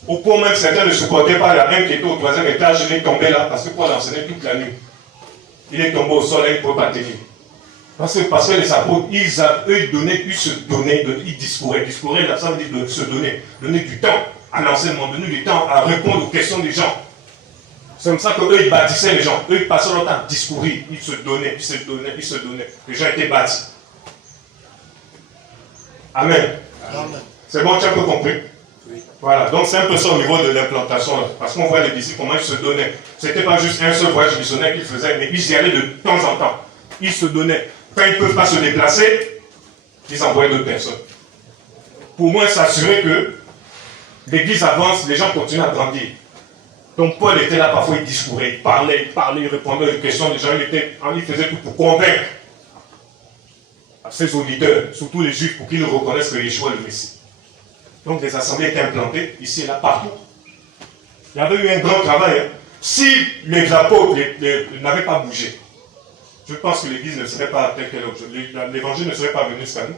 Au point même certains ne supportaient pas la haine qui était au 3e étage, il est tombé là parce que Paul enseignait toute la nuit. Il est tombé au sol et il ne pouvait pas tenir. Parce que les apôtres, ils se donnaient, ils discouraient. Discourir, là, ça veut dire de se donner. Donner du temps à l'enseignement, donner du temps à répondre aux questions des gens. C'est comme ça qu'eux, ils bâtissaient les gens. Eux, ils passaient leur temps à discourir. Ils se donnaient, ils se donnaient, ils se donnaient. Les gens étaient bâtis. Amen. Amen. C'est bon, tu as un peu compris? Oui. Voilà, donc c'est un peu ça au niveau de l'implantation. Parce qu'on voit les disciples, comment ils se donnaient. Ce n'était pas juste un seul voyage missionnaire qu'ils faisaient, mais ils y allaient de temps en temps. Ils se donnaient. Quand ils ne peuvent pas se déplacer, ils envoyaient d'autres personnes. Pour moins s'assurer que l'église avance, les gens continuent à grandir. Donc Paul était là, parfois il discourait, il parlait, il répondait aux questions des gens, il faisait tout pour convaincre ses auditeurs, surtout les juifs, pour qu'ils reconnaissent que Yeshua est le Messie. Donc les assemblées étaient implantées, ici et là, partout. Il y avait eu un grand travail. Hein. Si les apôtres n'avaient pas bougé, je pense que l'église ne serait pas telle qu'elle est aujourd'hui. L'évangile ne serait pas venu jusqu'à nous.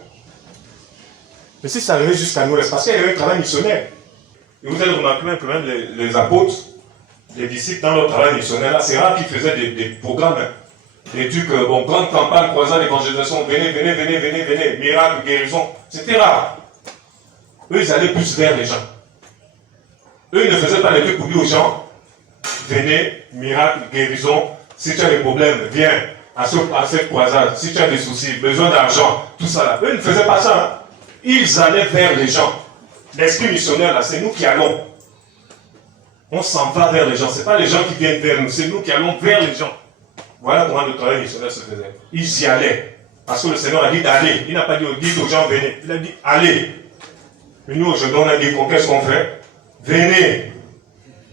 Mais si ça arrivait jusqu'à nous, c'est parce qu'il y avait un travail missionnaire. Et vous allez remarquer même que même les apôtres, les disciples, dans leur travail missionnaire, c'est rare qu'ils faisaient des programmes. Hein. Des trucs, grande campagne, croisade, évangélisation, venez, miracle, guérison. C'était rare. Eux, ils allaient plus vers les gens. Eux, ils ne faisaient pas les trucs pour dire aux gens, venez, miracle, guérison, si tu as des problèmes, viens à cette croisade, si tu as des soucis, besoin d'argent, tout ça là. Eux, ils ne faisaient pas ça. Hein. Ils allaient vers les gens. L'esprit missionnaire, là, c'est nous qui allons. On s'en va vers les gens. Ce n'est pas les gens qui viennent vers nous, c'est nous qui allons vers les gens. Voilà comment le travail missionnaire se faisait. Ils y allaient. Parce que le Seigneur a dit d'aller. Il n'a pas dit dites aux gens venez. Il a dit allez. Et nous aujourd'hui on a dit qu'est-ce qu'on fait? Venez.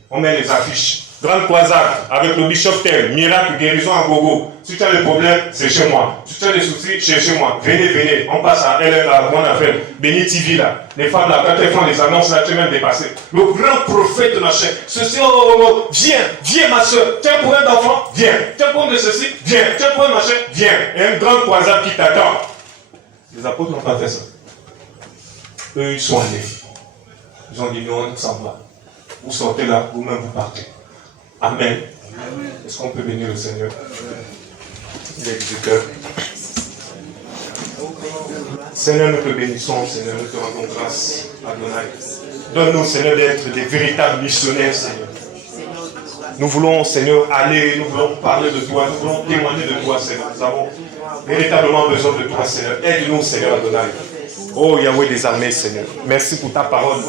On met les affiches. Grande croisade avec le bishop tel, miracle, guérison à gogo. Si tu as des problèmes, c'est chez moi. Si tu as des soucis, c'est chez moi. Venez. On passe à LLA, comment on appelle? Béni TV là. Les femmes là, quand elles font les annonces là, tu es même dépassé. Le grand prophète de ma chair. Ceci, viens ma soeur. Tu as un problème d'enfant? Viens. Tu as un problème de ceci? Viens. Tu as un problème de machin? Viens. Et une grande croisade qui t'attend. Les apôtres n'ont pas fait ça. Eux, ils sont allés. Ils ont dit non, on s'en va. Vous sortez là, vous-même vous partez. Amen. Est-ce qu'on peut bénir le Seigneur? Il est du cœur. Seigneur, nous te bénissons, Seigneur, nous te rendons grâce, Adonai. Donne-nous, Seigneur, d'être des véritables missionnaires, Seigneur. Nous voulons, Seigneur, aller, nous voulons parler de toi, nous voulons témoigner de toi, Seigneur. Nous avons véritablement besoin de toi, Seigneur. Aide-nous, Seigneur Adonai. Oh Yahweh des armées, Seigneur. Merci pour ta parole.